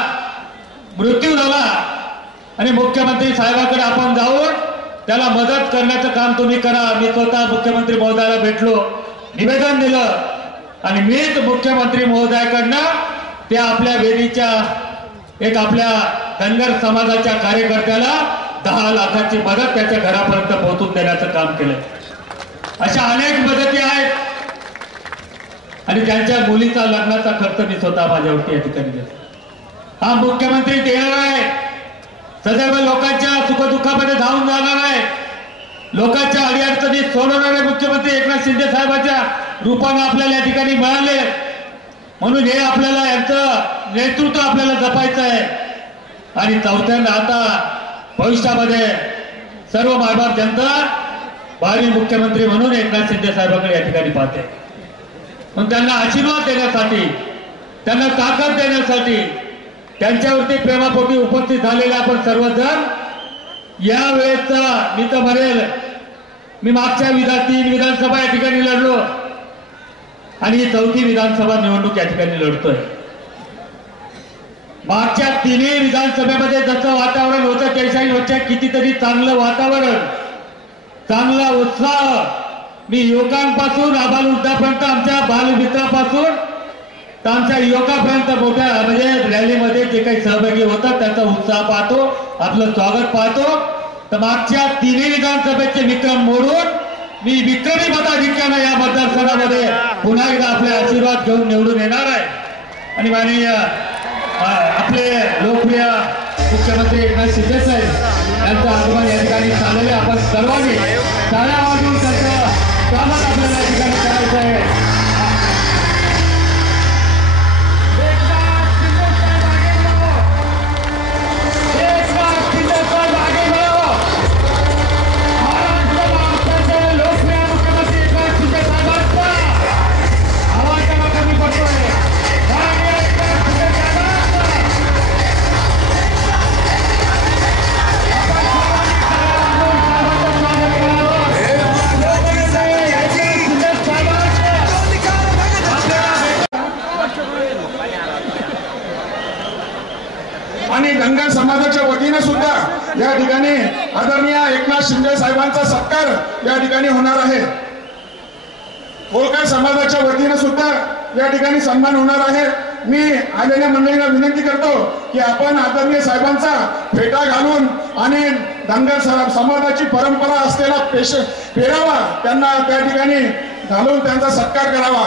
मृत्यू झाला आणि मुख्यमंत्री साहेबांकडे आपण जाऊन त्याला मदत करण्याचं काम तुम्ही करा. मी स्वतः मुख्यमंत्री महोदयाला भेटलो, निवेदन दिलं आणि मीच मुख्यमंत्री महोदयाकडनं त्या आपल्या वेदीच्या एक आपल्या धनगर समाजाच्या कार्यकर्त्याला 10 लाखाची मदत त्याच्या घरापर्यंत पोहोचून देण्याचं काम केलं. अशा अनेक मदती आहेत आणि त्यांच्या मुलीचा लग्नाचा खर्च मी स्वतः माझ्यावरती या ठिकाणी घेतला. हा मुख्यमंत्री देणार आहे, सदैव लोकांच्या सुखदुःखामध्ये धावून जाणार आहे, लोकांच्या अडीअडचणीत सोडवणारे मुख्यमंत्री एकनाथ शिंदे साहेबांच्या रूपाने आपल्याला या ठिकाणी मिळाले. म्हणून हे आपल्याला यांचं नेतृत्व आपल्याला जपायचं आहे. आणि चौथ्यांदा आता भविष्यामध्ये सर्व मायबाप जनता भावी मुख्यमंत्री म्हणून एकनाथ शिंदे साहेबांकडे या ठिकाणी पाहते. पण त्यांना आशीर्वाद देण्यासाठी, त्यांना ताकद देण्यासाठी, त्यांच्यावरती प्रेमापोटी उपस्थित झालेले आपण सर्वजण यावेळेचा मी तर म्हणेल, मी मागच्या 3 विधानसभा या ठिकाणी लढलो आणि ही 4थी विधानसभा निवडणूक या ठिकाणी लढतोय. मागच्या 3 विधानसभेमध्ये जसं वातावरण होतं त्याच्यापेक्षा कितीतरी चांगलं वातावरण, चांगला उत्साह, मी युवकांपासून आबालवृद्धापर्यंत, आमच्या बालमित्रापासून तर आमच्या युवकापर्यंत मोठ्या म्हणजे रॅलीमध्ये जे काही सहभागी होतात त्याचा उत्साह पाहतो, आपलं स्वागत पाहतो. तर मागच्या 3 विधानसभेचे विक्रम मोडून मी विक्रमी मताधिक्यानं या मतदारसंघामध्ये पुन्हा एकदा आपले आशीर्वाद घेऊन निवडून येणार आहे. आणि माननीय आपले लोकप्रिय मुख्यमंत्री एकनाथ शिंदे साहेब यांचं आगमन या ठिकाणी झालेले आपण सर्वांनी टाळ्या वाजवून त्यांचं स्वागत आपल्याला या ठिकाणी करायचं आहे. आणि धनगर समाजाच्या वतीने सुद्धा या ठिकाणी आदरणीय एकनाथ शिंदे साहेबांचा सत्कार या ठिकाणी होणार आहे. होळकर समाजाच्या वतीने सुद्धा या ठिकाणी सन्मान होणार आहे. मी आलेल्या मंडळींना विनंती करतो की आपण आदरणीय साहेबांचा फेटा घालून आणि धनगर समाजाची परंपरा असलेला पेरावा त्यांना त्या ठिकाणी घालून त्यांचा सत्कार करावा.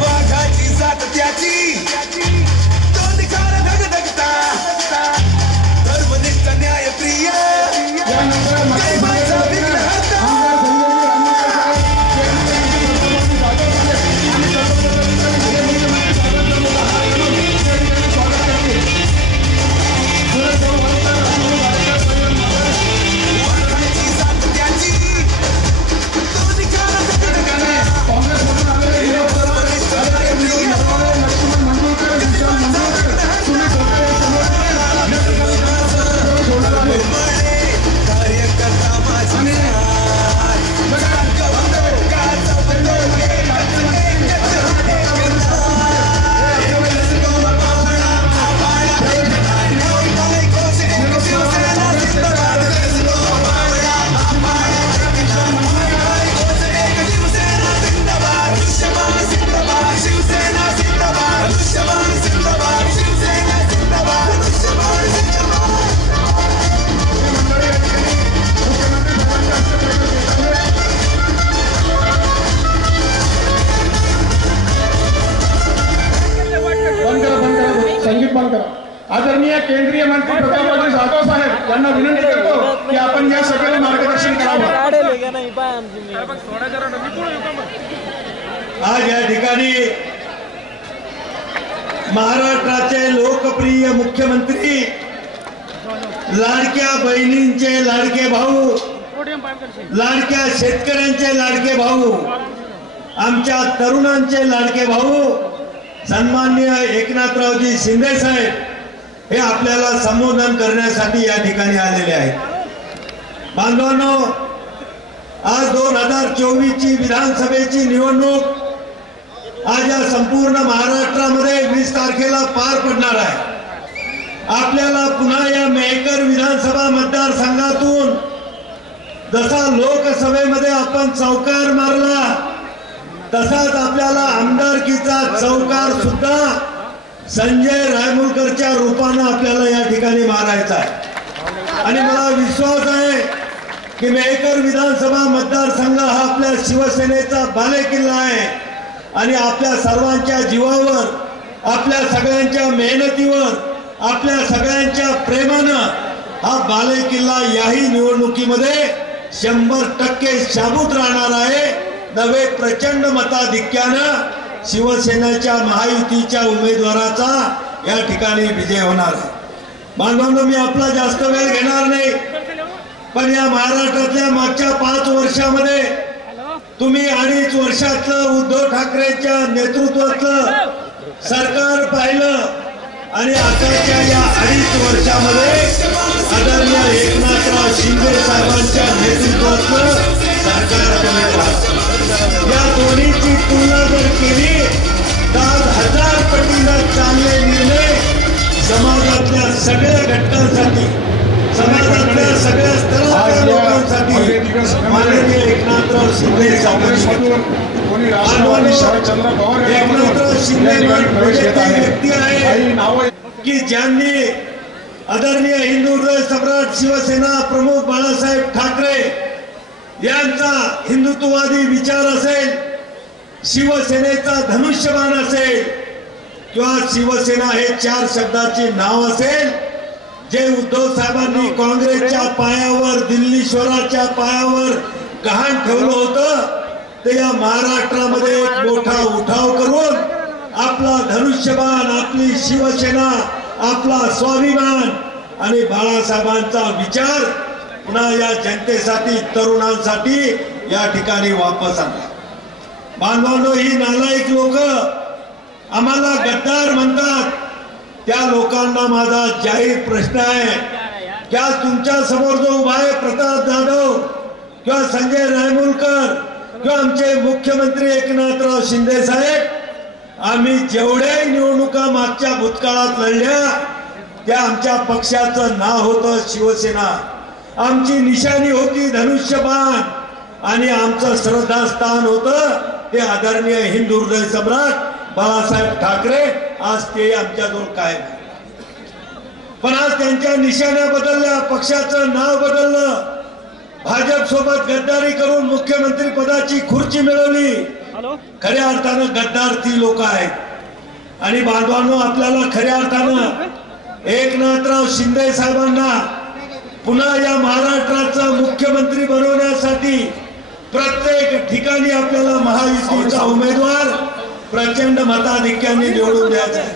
वाघाची आदरणीय केंद्रीय मंत्री प्रतापरावजी जाधव साहेब यांना विनंती करतो की आपण या सगळ्यांना मार्गदर्शन करावं. आज या ठिकाणी महाराष्ट्राचे लोकप्रिय मुख्यमंत्री, लाडक्या बहिणींचे लाडके भाऊ, लाडक्या शेतकऱ्यांचे लाडके भाऊ, आमच्या तरुणांचे लाडके भाऊ सन्माननीय एकनाथरावजी शिंदे साहेब हे आपल्याला संबोधन करण्यासाठी या ठिकाणी आलेले आहेत. बांधवांनो, आज 2024 ची विधानसभेची निवडणूक आज या संपूर्ण महाराष्ट्रामध्ये 20 तारखेला पार पडणार आहे. आपल्याला पुन्हा या मेहकर विधानसभा मतदारसंघातून जसा लोकसभेमध्ये आपण चौकार मारला तसाच आपल्याला आमदारकीचा चौकार सुद्धा संजय रायमुलकरच्या रूपानं आपल्याला या ठिकाणी मारायचा आहे. आणि मला विश्वास आहे की मेहकर विधानसभा मतदारसंघ हा आपल्या शिवसेनेचा बालेकिल्ला आहे आणि आपल्या सर्वांच्या जीवावर, आपल्या सगळ्यांच्या मेहनतीवर, आपल्या सगळ्यांच्या प्रेमानं हा बालेकिल्ला याही निवडणुकीमध्ये 100% शाबूत राहणार आहे. नवे प्रचंड मताधिक्यानं शिवसेनेच्या महायुतीच्या उमेदवाराचा या ठिकाणी विजय होणार आहे. बांधवांनो, मी आपला जास्त वेळ घेणार नाही, पण या महाराष्ट्रातल्या मागच्या 5 वर्षामध्ये तुम्ही 2.5 वर्षातलं उद्धव ठाकरेंच्या नेतृत्वातलं सरकार पाहिलं आणि आताच्या या 2.5 वर्षामध्ये आदरणीय एकनाथराव शिंदे साहेबांच्या नेतृत्वातलं सरकार पाहिलं. या दोन्हीची तुलना जर केली तर 1000 पटीनं चांगले निर्णय समाजातल्या सगळ्या घटकांसाठी, समाजातल्या सगळ्या स्तराच्या लोकांसाठी माननीय एकनाथराव शिंदे एकनाथराव शिंदे व्यक्ती आहे की ज्यांनी आदरणीय हिंदू हृदय सम्राट शिवसेना प्रमुख बाळासाहेब ठाकरे यांचा हिंदुत्ववादी विचार असेल, शिवसेनेचा धनुष्यबाण असेल किंवा शिवसेना हे 4 शब्दाचे नाव असेल, जे उद्धव साहेबांनी काँग्रेसच्या पायावर, दिल्लीश्वराच्या पायावर गहाण ठेवलं होतं, ते या महाराष्ट्रामध्ये एक मोठा उठाव करून आपला धनुष्यबाण, आपली शिवसेना, आपला स्वाभिमान आणि बाळासाहेबांचा विचार पुन्हा या जनतेसाठी, तरुणांसाठी या ठिकाणी वापस आणला. बांधवांनो, ही नालायक लोक आम्हाला गद्दार म्हणतात. त्या लोकांना माझा जाहीर प्रश्न आहे की आज तुमच्या समोर जो उभा आहे प्रताप जाधव किंवा संजय रायमुलकर किंवा आमचे मुख्यमंत्री एकनाथराव शिंदे साहेब, आम्ही जेवढ्याही निवडणुका मागच्या भूतकाळात लढल्या त्या आमच्या पक्षाचं नाव होतं शिवसेना, आमची निशाणी होती धनुष्यबाण आणि आमचं श्रद्धास्थान होतं ते आदरणीय हिंदू हृदय सम्राट बाळासाहेब ठाकरे. आज ते आमच्याजवळ काय, पण आज त्यांच्या निशाण्या बदलल्या, पक्षाचं नाव बदललं, भाजप सोबत गद्दारी करून मुख्यमंत्री पदाची खुर्ची मिळवली. खऱ्या अर्थानं गद्दार ती लोक आहेत. आणि बांधवांनो, आपल्याला खऱ्या अर्थानं एकनाथराव शिंदे साहेबांना पुन्हा या महाराष्ट्राचा मुख्यमंत्री बनवण्यासाठी प्रत्येक ठिकाणी आपल्याला महायुतीचा उमेदवार प्रचंड मताधिक्याने निवडून द्यायचा आहे.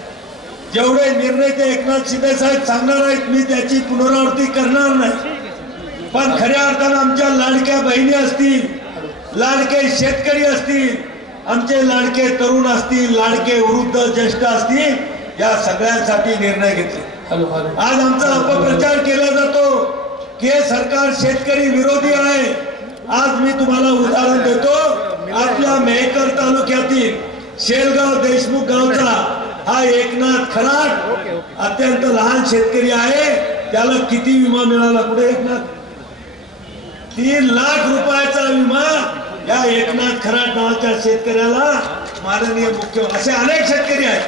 जेवढे निर्णय ते एकनाथ शिंदे साहेब सांगणार आहेत मी त्याची पुनरावृत्ती करणार नाही, पण खऱ्या अर्थानं आमच्या लाडक्या बहिणी असतील, लाडके शेतकरी असतील, आमचे लाडके तरुण असतील, लाडके वृद्ध ज्येष्ठ असतील, या सगळ्यांसाठी निर्णय घेतले. आज आमचा अपप्रचार केला जातो की हे सरकार शेतकरी विरोधी आहे. आज मी तुम्हाला उदाहरण देतो. आपल्या मेहकर तालुक्यातील शेलगाव देशमुख गावचा हा एकनाथ खराट अत्यंत लहान शेतकरी आहे. त्याला किती विमा मिळाला? पुढे एकनाथ 3 लाख रुपयाचा विमा या एकनाथ खराट नावाच्या शेतकऱ्याला माननीय मुख्यमंत्री, असे अनेक शेतकरी आहेत.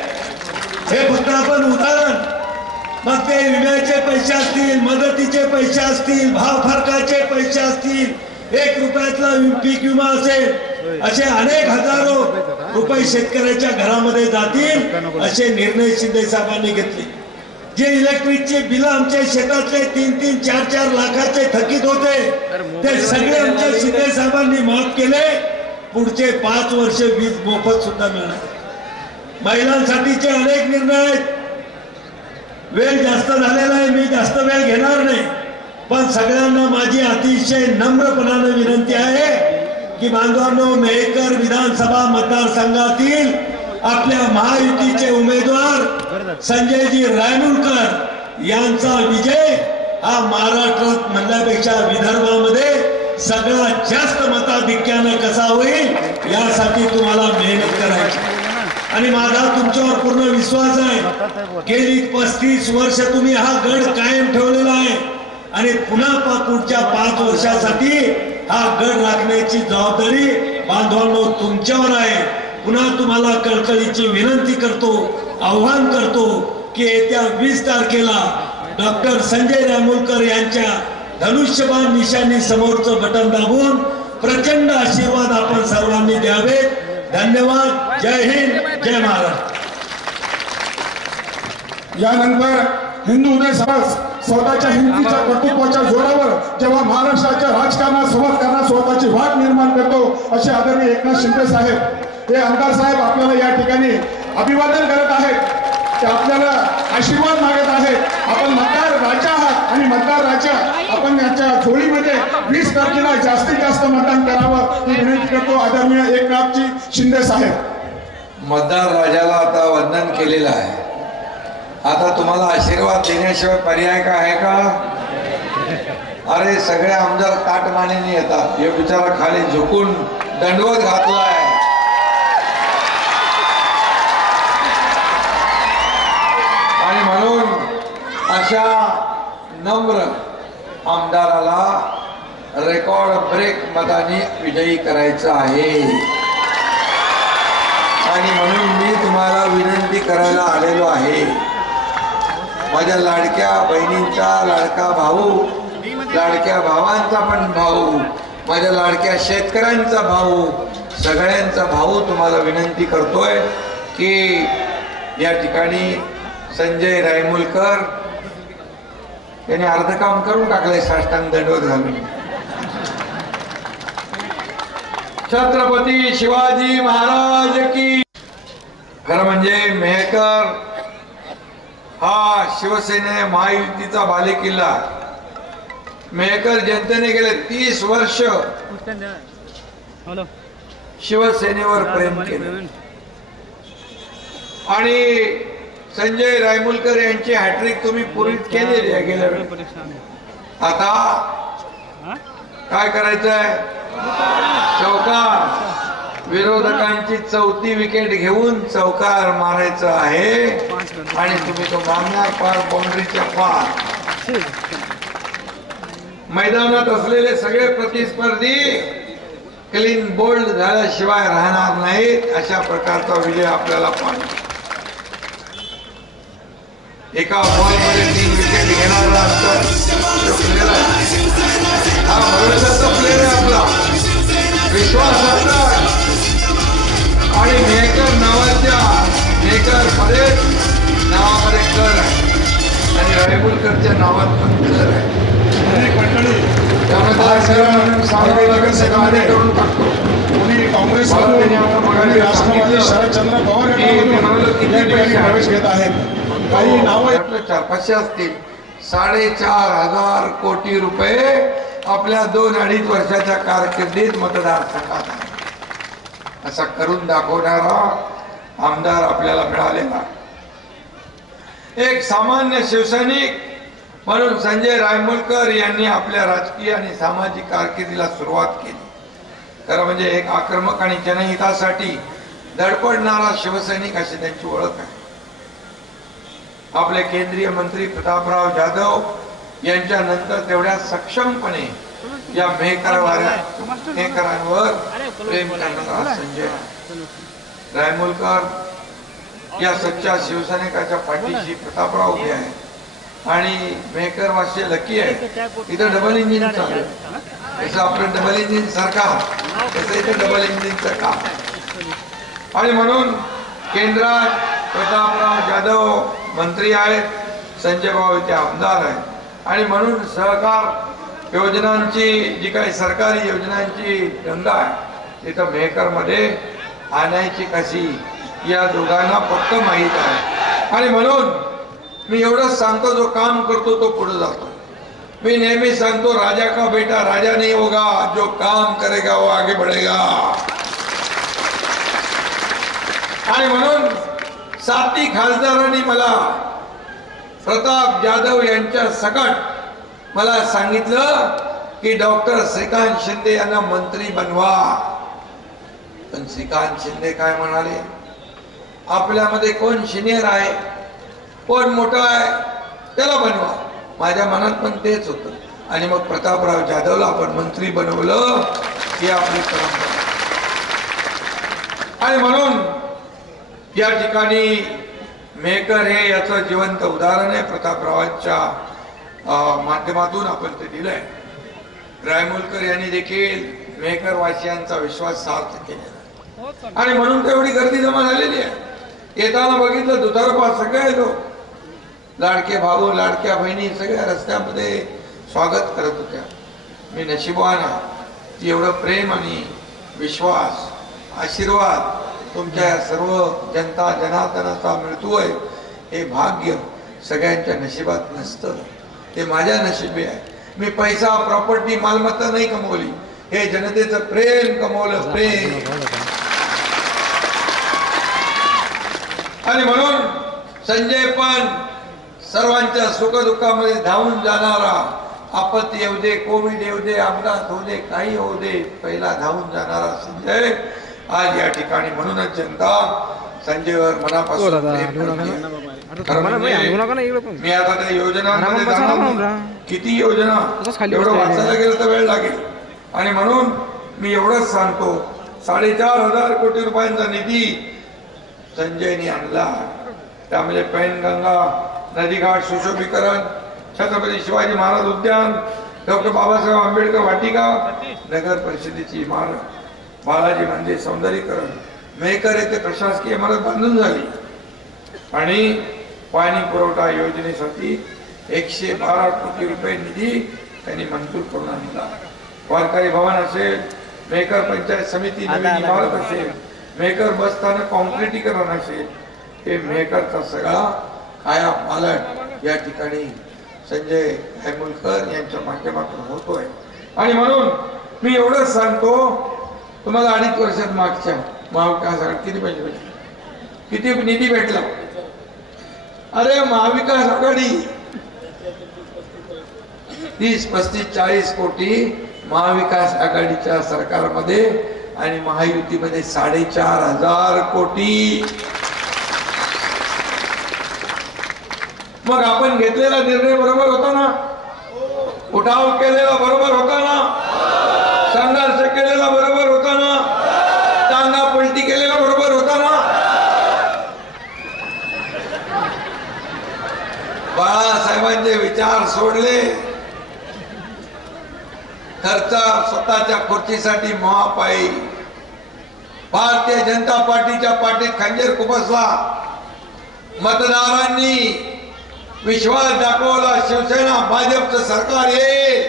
हे फक्त आपण उदाहरण, मग ते विम्याचे पैसे असतील, मदतीचे पैसे असतील, भाव फरकाचे पैसे असतील, 1 रुपयातला पीक विमा असेल, असे अनेक हजारो रुपये शेतकऱ्याच्या घरामध्ये जातील, असे निर्णय शिंदे साहेबांनी घेतले. जे इलेक्ट्रिकचे बिल आमच्या शेतातले 3-3, 4-4 लाखाचे थकीत होते ते सगळे आमच्या शिंदे साहेबांनी माफ केले. पुढचे 5 वर्ष वीज मोफत सुद्धा मिळणार. महिलांसाठीचे अनेक निर्णय आहेत. वेळ जास्त झालेला आहे, मी जास्त वेळ घेणार नाही, पण सगळ्यांना माझी अतिशय नम्रपणाने विनंती आहे की बांधवांनो, मेहकर विधानसभा मतदारसंघातील आपल्या महायुतीचे उमेदवार संजयजी रायमुलकर यांचा विजय हा महाराष्ट्रात म्हणण्यापेक्षा विदर्भामध्ये सगळ्यात जास्त मताधिक्यानं कसा होईल यासाठी तुम्हाला मेहनत करायची. आणि माझा तुमच्यावर पूर्ण विश्वास आहे. गेली 35 वर्ष तुम्ही हा गड कायम ठेवलेला आहे आणि पुन्हा पुढच्या 5 वर्षासाठी हा गड राखण्याची जबाबदारी बांधवांनो तुमच्यावर आहे. पुन्हा तुम्हाला कळकळीची विनंती करतो, आव्हान करतो की येत्या 20 तारखेला डॉक्टर संजय रायमुलकर यांच्या धनुष्यबाण निशाणी समोरचं बटन दाबून प्रचंड आशीर्वाद आपण सर्वांनी द्यावेत. धन्यवाद. जय हिंद, जय महाराष्ट्र. यानंतर हिंदू उदय समाज स्वतःच्या हिंदीच्या कर्तृत्वाच्या जोरावर जेव्हा महाराष्ट्राच्या राजकारणात सुरुवात करण्यास स्वतःची वाट निर्माण करतो असे आदरणीय एकनाथ शिंदे साहेब हे आमदार साहेब आपल्याला या ठिकाणी अभिवादन करत आहेत. ते आपल्याला आशीर्वाद मागत आहेत. आपण मतदार राज्य आहात आणि मतदार राज्य आपण याच्या जोडीमध्ये 20 तारखेला जास्तीत जास्त मतदान करावं ही विनंती करतो आदरणीय एकनाथजी शिंदे साहेब. मतदार राजाला आता वंदन केलेलं आहे. आता तुम्हाला आशीर्वाद देण्याशिवाय पर्याय काय आहे का? अरे सगळे आमदार ताटमानेने येतात, हे बिचारा खाली झुकून दंडवत घातलाय. आणि म्हणून अशा नम्र आमदाराला रेकॉर्ड ब्रेक मताने विजयी करायचं आहे. आणि म्हणून मी तुम्हाला विनंती करायला आलेलो आहे. माझ्या लाडक्या बहिणींचा लाडका भाऊ, लाडक्या भावांचा पण भाऊ, माझ्या लाडक्या शेतकऱ्यांचा भाऊ, सगळ्यांचा भाऊ तुम्हाला विनंती करतोय की या ठिकाणी संजय रायमुलकर यांनी अर्ध काम करून टाकलंय साष्टांग दंडवत घालून. छत्रपती शिवाजी महाराज की. खरं म्हणजे मेहकर हा शिवसेने महायुतीचा बालेकिल्ला. मेहकर जनतेने गेले 30 वर्ष शिवसेनेवर प्रेम केले आणि संजय रायमुलकर यांची हॅट्रिक तुम्ही पूर्ण केलेली आहे गेल्या वेळी. आता काय करायचंय? चौकार. विरोधकांची 4थी विकेट घेऊन चौकार मारायचं आहे आणि तुम्ही तो मारणार पार बाउंड्रीच्या पार. मैदानात असलेले सगळे प्रतिस्पर्धी क्लीन बोल्ड झाल्याशिवाय राहणार नाहीत. अशा प्रकारचा विजय आपल्याला पाहिजे. एका बॉलमध्ये 3 विकेट घेणारा प्लेअर आहे. हा भविष्याचा प्लेअर आहे आपला, विश्वासाचा. आणि मेहकर नावाच्या मेहकर मध्ये नावामध्ये कर आहे आणि रायमुलकरच्या नावात पण कर आहे. काँग्रेस राष्ट्रवादी शरदचंद्र पवार प्रवेश घेत आहेत. काही नाव 400-500 असतील. 4,500 कोटी रुपये आपल्या 2-2.5 वर्षाच्या कारकिर्दीत मतदारसंघात असा करून दाखवणारा आमदार आपल्याला मिळालेला. एक सामान्य शिवसैनिक म्हणून संजय रायमुलकर यांनी आपल्या राजकीय आणि सामाजिक कारकिर्दीला सुरुवात केली. खरं म्हणजे एक आक्रमक आणि जनहितासाठी धडपडणारा शिवसैनिक अशी त्यांची ओळख आहे. आपले केंद्रीय मंत्री प्रतापराव जाधव यांच्या नंतर तेवढ्या सक्षमपणे या मेहकरांवर प्रेम करणारा संजय रायमुलकर या सच्च्या शिवसैनिकाच्या पाठीशी प्रतापराव उभे आहे. आणि मेहकर वाशी लकी आहे, इथं डबल इंजिन चालू आहे. जसं आपलं डबल इंजिन सरकार तसं इथं डबल इंजिनचं काम. आणि म्हणून केंद्रात प्रतापराव जाधव मंत्री आहेत संजय भाऊ इथे आमदार आहेत आणि म्हणून सहकार योजनांची जी काही सरकारी योजनांची गंगा आहे तिथं मेहकर मध्ये आणायची कशी या दोघांना फक्त माहीत आहे. आणि म्हणून मी एवढंच सांगतो, जो काम करतो तो पुढे जातो. मी नेहमी सांगतो, राजा का बेटा राजा नहीं होगा, जो काम करेगा वो आगे बढ़ेगा. आणि म्हणून 7 खासदारांनी मला प्रताप जाधव यांच्या सकट मला सांगितलं की डॉक्टर श्रीकांत शिंदे यांना मंत्री बनवा. पण श्रीकांत शिंदे काय म्हणाले, आपल्यामध्ये कोण सिनियर आहे, कोण मोठा आहे त्याला बनवा. माझ्या मनात पण तेच होतं आणि मग प्रतापराव जाधवला आपण मंत्री बनवलं. ही आपली परंपरा. आणि म्हणून या ठिकाणी मेहकर हे याचं जिवंत उदाहरण आहे. प्रतापरावांच्या माध्यमातून आपण ते दिलंय. रायमुलकर यांनी देखील मेहकर वासियांचा विश्वास सार्थ केलेला आणि म्हणून तेवढी गर्दी जमा झालेली आहे. येताना बघितलं दुतर्फा सगळे लोक, लाडके भाऊ लाडक्या बहिणी सगळ्या रस्त्यामध्ये स्वागत करत होत्या. मी नशीबवान आहे की एवढं प्रेम आणि विश्वास आशीर्वाद तुमच्या सर्व जनता जनार्दनाचा मिळतोय. हे भाग्य सगळ्यांच्या नशिबात नसतं, ते माझ्या नशिबी आहे. मी पैसा प्रॉपर्टी मालमत्ता नाही कमवली, हे जनतेचं प्रेम कमवलं. प्रेम. आणि म्हणून संजय पण सर्वांच्या सुखदुःखामध्ये धावून जाणारा, आपत्ती येऊ दे, कोविड येऊ दे, अपघात होऊ दे, काही होऊ दे, पहिला धावून जाणारा संजय आज या ठिकाणी. म्हणूनच जनता संजयवर मनापासून मी आता त्या योजनांमध्ये जाणार, किती योजना एवढं वाचायला गेलं तर वेळ लागेल. आणि म्हणून मी एवढंच सांगतो, 4,500 कोटी रुपयांचा निधी संजयने आणला. त्यामध्ये पैनगंगा नदीघाट सुशोभीकरण, छत्रपती शिवाजी महाराज उद्यान, डॉक्टर बाबासाहेब आंबेडकर वाटिका, नगर परिषदेची इमारत, बालाजी मंदिर सौंदर्यीकरण, मेहकर येथे प्रशासकीय इमारत बांधून झाली आणि पाणी पुरवठा योजनेसाठी 112 कोटी रुपये निधी त्यांनी मंजूर करून आणला. वारकरी भवन असेल, मेहकर पंचायत समिती नवीन इमारत असेल, मेहकर बस स्थानक कॉन्क्रिटीकरण असेल, हे मेहकरचा सगळा काया पालट या ठिकाणी संजय रायमुलकर यांच्या माध्यमातून होतोय. आणि म्हणून मी एवढंच सांगतो, तुम्हाला 2.5 वर्षात मागच्या महाविकास आघाडी किती पैसे भेटले, किती निधी भेटला? अरे महाविकास आघाडी 30, 35, 40 कोटी महाविकास आघाडीच्या सरकारमध्ये आणि महायुतीमध्ये 4,500 कोटी. मग आपण घेतलेला निर्णय बरोबर होता ना, उठाव केलेला बरोबर होता ना, संघर्ष केलेला बरोबर होता ना, टांगा पलटी केलेला बरोबर होता ना. बाळासाहेबांचे विचार सोडले, खर्च स्वतःच्या खुर्चीसाठी महापायी भारतीय जनता पार्टीच्या पाठीत खंजीर खुपसला. मतदारांनी विश्वास दाखवला, शिवसेना भाजपचं सरकार येईल,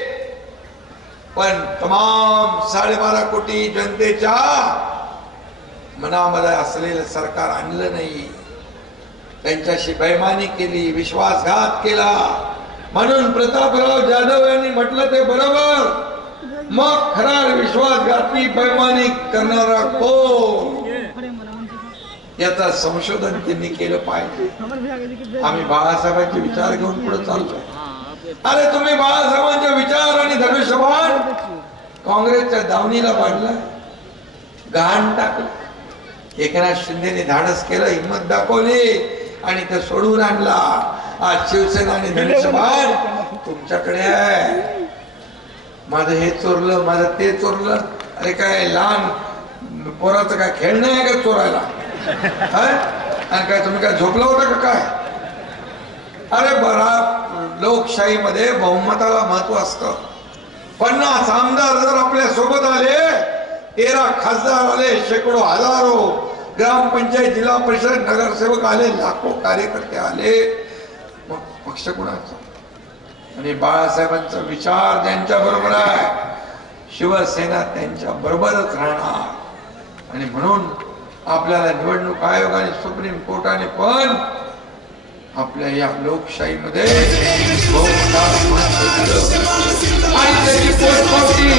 पण तमाम 12.5 कोटी जनतेच्या मनामध्ये असलेलं सरकार आणलं नाही. त्यांच्याशी बेईमानी केली, विश्वासघात केला. म्हणून प्रतापराव जाधव यांनी म्हटलं ते बरोबर. मग खरा विश्वासघाती बेईमानी करणारा कोण याचा संशोधन त्यांनी केलं पाहिजे. आम्ही बाळासाहेबांचे विचार घेऊन पुढे चालतोय. अरे तुम्ही बाळासाहेबांचे विचार आणि धनुष्यबाण काँग्रेसच्या दावणीला पाडला, गहाण टाकलं. एकनाथ शिंदेने धाडस केलं, हिंमत दाखवली आणि ते सोडून आणला. आज शिवसेना आणि धनुष्यबाण तुमच्याकडे आहे. माझं हे चोरलं, माझं ते चोरलं. अरे काय लहान पोराचं काय खेळणं आहे का चोरायला? आणि काय तुम्ही काय झोपला होता का काय? अरे बरा, लोकशाहीमध्ये बहुमताला महत्व असतं. 50 आमदार जर आपल्या सोबत आले, 13 खासदार आले, शेकडो हजारो ग्रामपंचायत जिल्हा परिषद नगरसेवक आले, लाखो कार्यकर्ते आले, मग पक्ष कुणाचा? आणि बाळासाहेबांचा विचार ज्यांच्या बरोबर आहे, शिवसेना त्यांच्या बरोबरच राहणार. आणि म्हणून आपल्याला निवडणूक आयोग आणि सुप्रीम कोर्टाने पण आपल्या या लोकशाहीमध्ये आणि त्याची पोचपावती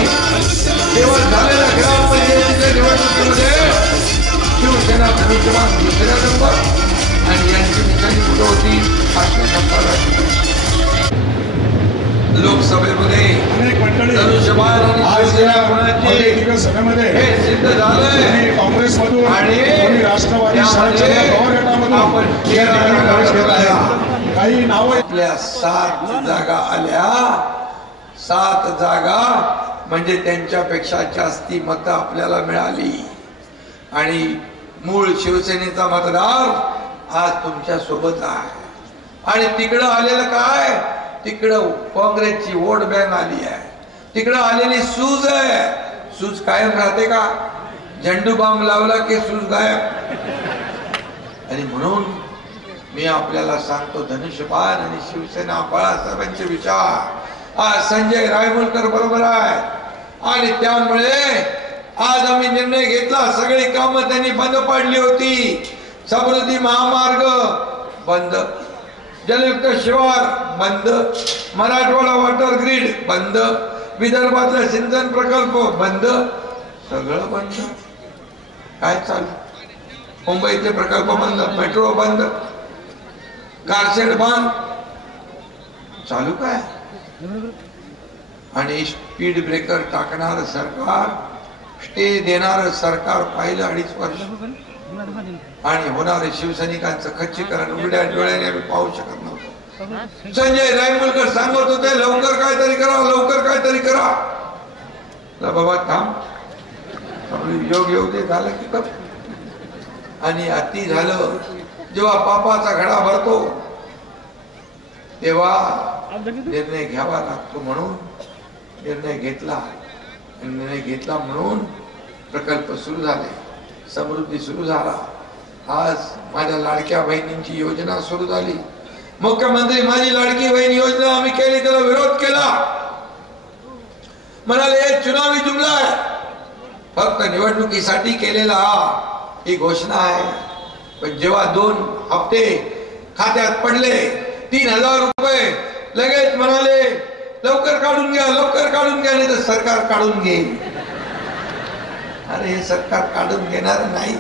केवळ झालेल्या ग्रामपंचायतीच्या निवडणुकीमध्ये शिवसेना धनुष्यबाण दुसऱ्या नंबर आणि यांची निशाणी कुठं होती? 5व्या नंबरला. लोकसभेमध्ये धनुष्यबाण आणि शिवसेना सभेमध्ये हे सिद्ध झालंय. काँग्रेसमधून आणि राष्ट्रवादी आपण काही नाव आपल्या 7 जागा आल्या. 7 जागा म्हणजे त्यांच्यापेक्षा जास्ती मतं आपल्याला मिळाली. आणि मूळ शिवसेनेचा मतदार आज तुमच्या सोबत आहे. आणि तिकडं आलेलं काय? तिकडं काँग्रेसची वोट बँक आली आहे. तिकडं आलेली सूज आहे. सूज कायम राहते का? झेंडू बाम लावला की सूज गायब. आणि म्हणून मी आपल्याला सांगतो, धनुष्यबाण आणि शिवसेना बाळासाहेबांचे विचार आज संजय रायमोलकर बरोबर आहे. आणि त्यामुळे आज आम्ही निर्णय घेतला. सगळी कामं त्यांनी बंद पाडली होती. समृद्धी महामार्ग बंद, जलयुक्त शिवार बंद, मराठवाडा वॉटर ग्रीड बंद, विदर्भातला सिंचन प्रकल्प बंद, सगळं बंद. काय चालू? मुंबईचे प्रकल्प बंद, मेट्रो बंद, कारशेड बंद, चालू काय? आणि स्पीड ब्रेकर टाकणार सरकार, स्टे देणार सरकार पाहिलं 2.5 वर्ष. आणि होणारे शिवसैनिकांचं खच्चीकरण उघड्या डोळ्याने आम्ही पाहू शकत नव्हतो. संजय रायमोलकर सांगत होते, लवकर काहीतरी करा, लवकर काहीतरी करा. बाबा थांब, योग येऊ दे, झालं की कप. आणि अति झालं. जेव्हा पापाचा घडा भरतो तेव्हा निर्णय घ्यावा लागतो. म्हणून निर्णय घेतला. निर्णय घेतला म्हणून प्रकल्प सुरू झाले, समृद्धी सुरू झाला. आज माझ्या लाडक्या बहिणींची योजना सुरू झाली. मुख्यमंत्री माझी लाडकी बहीण योजना आम्ही केली, त्याला विरोध केला. म्हणाले हे चुनावी जुमला आहे, फक्त निवडणुकीसाठी केलेला ही घोषणा आहे. पण जेव्हा 2 हप्ते खात्यात पडले, 3,000 रुपये, लगेच म्हणाले लवकर काढून घ्या, लवकर काढून घ्या, नाही तर सरकार काढून घेईल. अरे हे सरकार काढून घेणार नाही,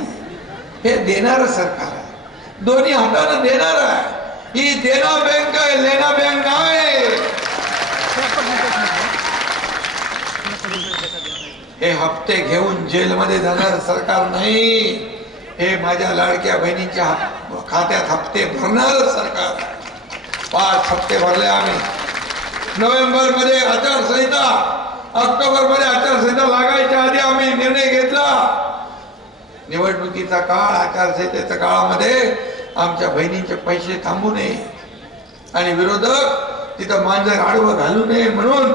हे देणार सरकार आहे. दोन्ही हाताने देणार आहे. ही देना बँक आहे, लेना बँक आहे. हे हप्ते घेऊन जेलमध्ये जाणार सरकार नाही. हे माझ्या लाडक्या बहिणींच्या खात्यात हप्ते भरणार सरकार. 5 हप्ते भरले आम्ही. नोव्हेंबर मध्ये आचारसंहिता, ऑक्टोबर मध्ये आचारसंहिता लागायच्या आधी आम्ही निर्णय घेतला. निवडणुकीचा काळ, आचारसंहितेच्या काळामध्ये आमच्या बहिणींचे पैसे थांबू नये आणि विरोधक तिथं मांजर आडवं घालू नये म्हणून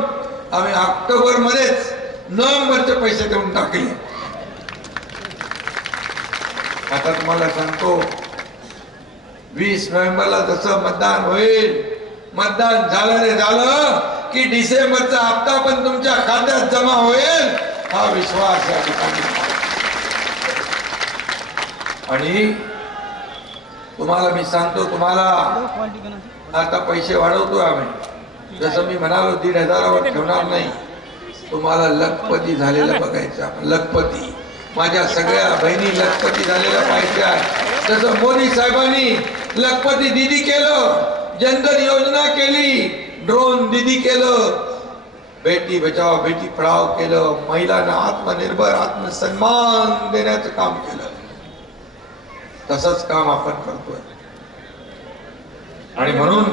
आम्ही ऑक्टोबर मध्येच नोव्हेंबरचे पैसे देऊन टाकले. आता तुम्हाला सांगतो, 20 नोव्हेंबरला जसं मतदान होईल, मतदान झालं रे झालं की डिसेंबरचा हप्ता पण तुमच्या खात्यात जमा होईल, हा विश्वास या ठिकाणी. आणि तुम्हाला मी सांगतो, तुम्हाला आता पैसे वाढवतोय आम्ही. जसं मी म्हणालो 1,500वर ठेवणार नाही. तुम्हाला लखपती झालेलं बघायचं. लखपती, माझ्या सगळ्या बहिणी लखपती झालेल्या पाहिजे आहे. जसं मोदी साहेबांनी लखपती दीदी केलं, जनधन योजना केली, ड्रोन दीदी केलं, बेटी बचाव बेटी पढाव केलं, महिलांना आत्मनिर्भर आत्मसन्मान देण्याचं काम केलं. तसंच काम आपण करतोय. आणि म्हणून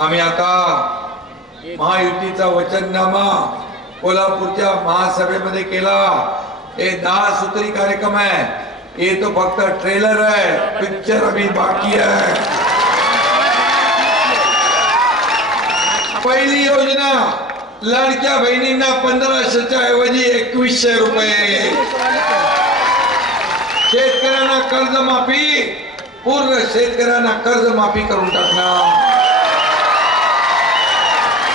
आम्ही आता महायुतीचा वचननामा कोल्हापूरच्या महासभेमध्ये केला. हे 10 सूत्री कार्यक्रम आहे. हे तो फक्त ट्रेलर आहे, पिक्चर अभी बाकी आहे. पहिली योजना, लाडक्या बहिणींना 1500च्या ऐवजी 2100 रुपये. शेतकऱ्यांना कर्जमाफी, पूर्ण शेतकऱ्यांना कर्जमाफी करून टाकणार.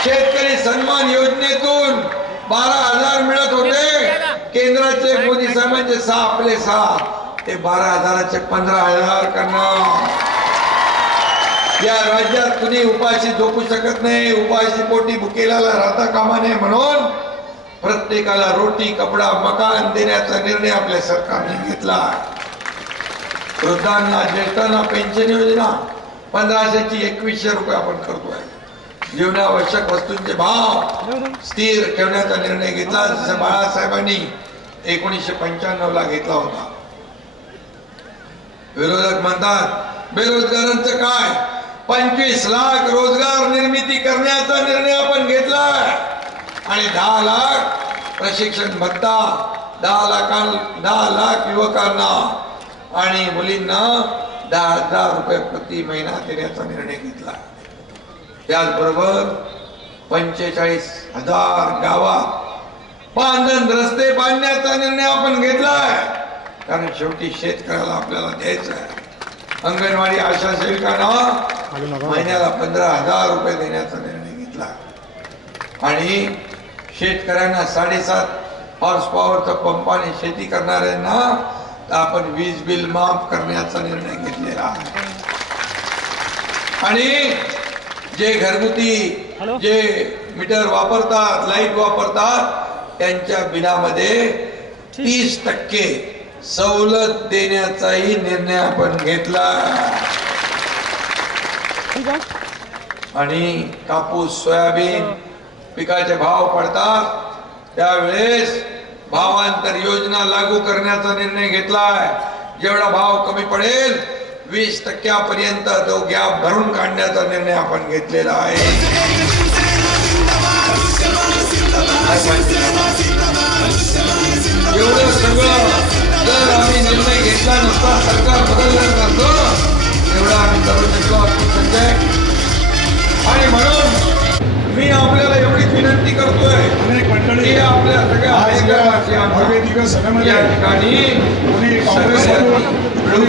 शेतकरी सन्मान योजनेतून 12,000 मिळत होते. केंद्राचे मोदी साहेबांचे 6 आपले 6 ते 12,000चे 15,000 करणार. या राज्यात कुणी उपाशी झोपू शकत नाही. उपाशी पोटी भुकेला राहता कामा नये म्हणून प्रत्येकाला रोटी कपडा मकान देण्याचा निर्णय आपल्या सरकारने घेतला. वृद्धांना ज्येष्ठांना पेन्शन योजना 1500ची 2100 रुपये आपण करतोय. जीवनावश्यक वस्तूंचे भाव स्थिर ठेवण्याचा निर्णय घेतला जसं बाळासाहेबांनी 1995 ला घेतला होता. विरोधक म्हणतात बेरोजगारांचं काय, 25 लाख रोजगार निर्मिती करण्याचा निर्णय आपण घेतलाय आणि 10 लाख प्रशिक्षण भत्ता 10 लाख युवकांना आणि मुलींना 10,000 रुपये प्रति महिना देण्याचा निर्णय घेतला. त्याचबरोबर 45,000 गावात बांधण रस्ते बांधण्याचा निर्णय आपण घेतलाय कारण शेवटी शेतकऱ्याला आपल्याला द्यायचं आहे. अंगणवाडी आशा सेविकांना महिन्याला 15,000 रुपये देण्याचा निर्णय घेतला आणि शेतकऱ्यांना 7.5 हॉर्स पॉवरचा पंपाने शेती करणाऱ्यांना आपण वीज बिल माफ करण्याचा निर्णय घेतलेला आहे. आणि जे घरगुती जे मीटर वापरतात लाईट वापरतात त्यांच्या बिलामध्ये 30% सवलत देण्याचाही निर्णय आपण घेतला. आणि कापूस सोयाबीन पिकाचे भाव पडतात त्यावेळेस भावांतर योजना लागू करण्याचा निर्णय घेतलाय. जेवढा भाव कमी पडेल 20% पर्यंत तो गॅप भरून काढण्याचा निर्णय आपण घेतलेला आहे. एवढं सगळं जर आम्ही निर्णय घेतला नसता सरकार बदललं नसतं एवढं आम्ही करू शकलो संजय. आणि म्हणून मी आपल्याला एवढीच विनंती करतोय की आपल्या सगळ्या या ठिकाणी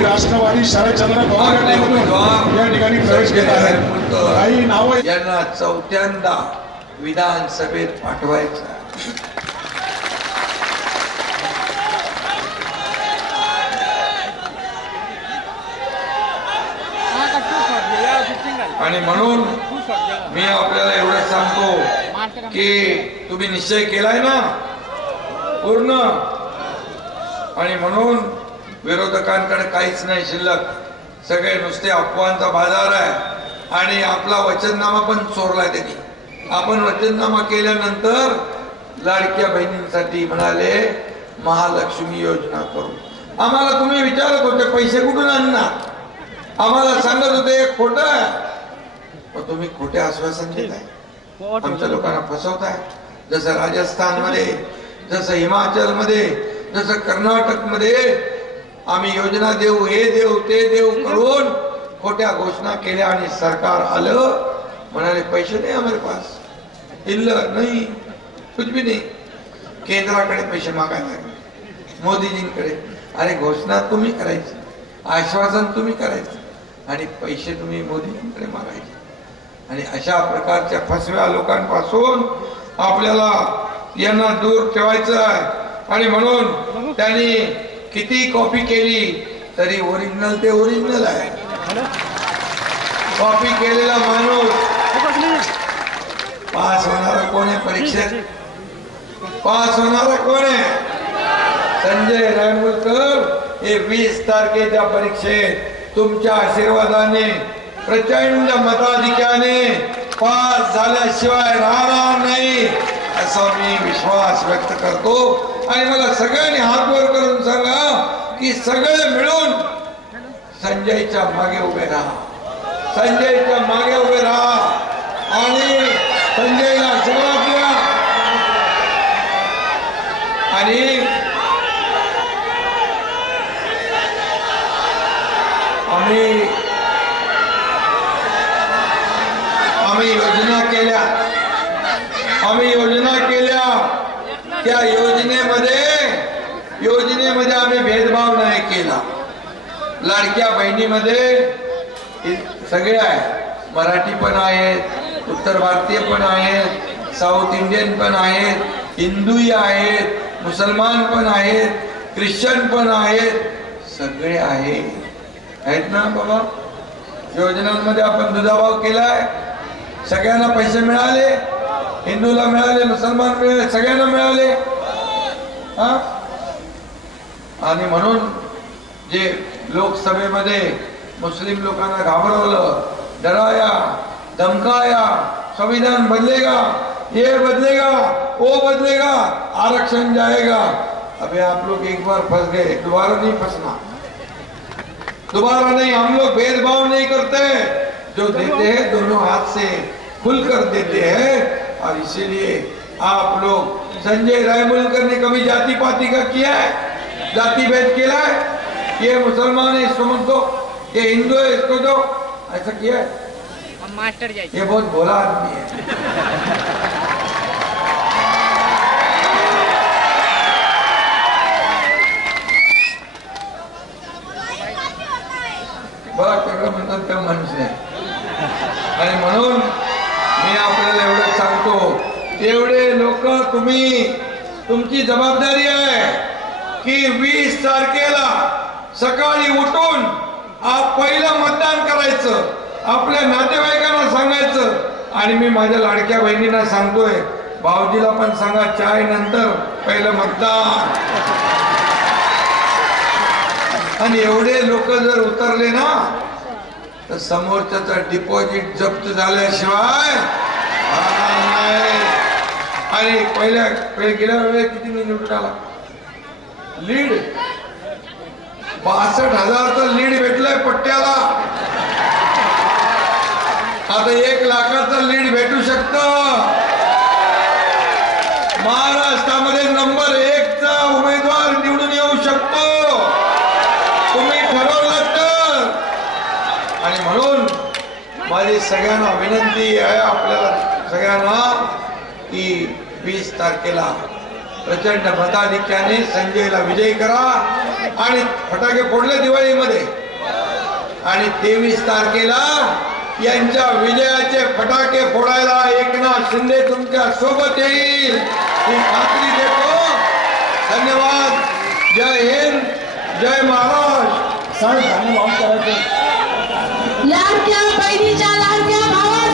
राष्ट्रवादी शरदचंद्र पवार या ठिकाणी प्रवेश केला आहे. काही नाव यांना 4थ्यांदा विधानसभेत पाठवायचं. आणि म्हणून मी आपल्याला एवढं सांगतो की तुम्ही निश्चय केलाय ना पूर्ण. आणि म्हणून विरोधकांकडे काहीच नाही शिल्लक. सगळे नुसते अफवांचा बाजार आहे. आणि आपला वचननामा पण चोरलाय त्यांनी. आपण वचननामा केल्यानंतर लाडक्या बहिणींसाठी म्हणाले महालक्ष्मी योजना करू. आम्हाला तुम्ही विचारत होते पैसे कुठून आणणार. आम्हाला सांगत होते खोटं आहे. तुम्ही खोटे आश्वासन देताय. आमच्या लोकांना फसवताय. जसं राजस्थान मध्ये जसं हिमाचल मध्ये जसं कर्नाटक मध्ये आम्ही योजना देऊ हे देऊ ते देऊ करून खोट्या घोषणा केल्या आणि सरकार आलं म्हणाले पैसे नाही हमारे पास. इल्लं नाही कुछ भी नाही. केंद्राकडे पैसे मागायला लागले मोदीजींकडे. अरे घोषणा तुम्ही करायची आश्वासन तुम्ही करायचं आणि पैसे तुम्ही मोदीजींकडे मागायचे. आणि अशा प्रकारच्या फसव्या लोकांपासून आपल्याला यांना दूर ठेवायचं आहे. आणि म्हणून त्यांनी किती कॉपी केली तरी ओरिजिनल ते ओरिजिनल आहे. कॉपी केलेला माणूस पास होणारा कोण आहे परीक्षेत. पास होणारा कोण आहे संजय रायमुलकर. हे 20 तारखेच्या परीक्षेत तुमच्या आशीर्वादाने प्रचंड मताधिक्याने पास झाल्याशिवाय राहणार नाही असा मी विश्वास व्यक्त करतो. आणि मला सगळ्यांनी हात वर करून सांगा की सगळे मिळून संजयच्या मागे उभे राहा. संजयच्या मागे उभे राहा आणि संजयला आशीर्वाद द्या. आणि आम्ही योजना केल्या त्या योजनेमध्ये आम्ही भेदभाव नाही केला. लाडक्या बहिणीमध्ये सगळे आहेत. मराठी पण आहेत उत्तर भारतीय पण आहेत, साऊथ इंडियन पण आहेत, हिंदूही आहेत, मुसलमान पण आहेत, ख्रिश्चन पण आहेत, सगळे आहेत ना बाबा. योजनांमध्ये आपण दुजाभाव केलाय, सगळ्यांना पैसे मिळाले, हिंदूला मिळाले, मुसलमान मिळाले, सगळ्यांना मिळाले. आणि म्हणून जे लोकसभेमध्ये मुस्लिम लोकांना घाबरवलं, डराया, धमकाया, संविधान बदलेगा, ये बदलेगा, वो बदलेगा, आरक्षण जाएगा. अबे आप लोग एक बार फंस गए, दोबारा नहीं फंसना, दोबारा नहीं. हम लोग भेदभाव नहीं करते, जो देते हैं दोनों हाथ से खुलकर देते हैं. और इसीलिए आप लोग, संजय रायमुलकर ने कभी जाति पाति का किया है, जाति भेद किया है? ये मुसलमान है इसको मत दो, ये हिंदू है इसको दो, ऐसा किया है? मास्टर ये बहुत भोला आदमी है. बघ त्याला म्हणतात त्या माणूस आहे. आणि म्हणून मी आपल्याला एवढं सांगतो, एवढे लोक तुम्ही, तुमची जबाबदारी आहे की 20 तारखेला सकाळी उठून पहिलं मतदान करायचं, आपल्या नातेवाईकांना सांगायचं. आणि मी माझ्या लाडक्या बहिणींना सांगतोय, भाऊजीला पण सांगा, चाय नंतर पहिलं मतदान. आणि एवढे लोक जर उतरले ना, तर समोरच्याचा डिपॉझिट जप्त झाल्याशिवाय आणि पहिले गेल्या वेळेस किती निवडून आला लीड, 62,000चा लीड भेटलाय पट्ट्याला. आता 1 लाखाचा लीड भेटू शकतं. महाराष्ट्रामध्ये नंबर 1चा उमेदवार निवडून येऊ शकतो, तुम्ही ठरवलं तर. आणि म्हणून माझी सगळ्यांना विनंती आहे, आपल्याला सगळ्यांना, की 20 तारखेला प्रचंड मताधिक्याने संजयला विजयी करा. आणि फटाके फोडले दिवाळीमध्ये, आणि 23 तारखेला यांच्या विजयाचे फटाके फोडायला एकनाथ शिंदे तुमच्या सोबत येईल, ही खात्री देतो. धन्यवाद. जय हिंद, जय महाराष्ट्र. लाडक्या बहिणीच्या लाडक्या भावा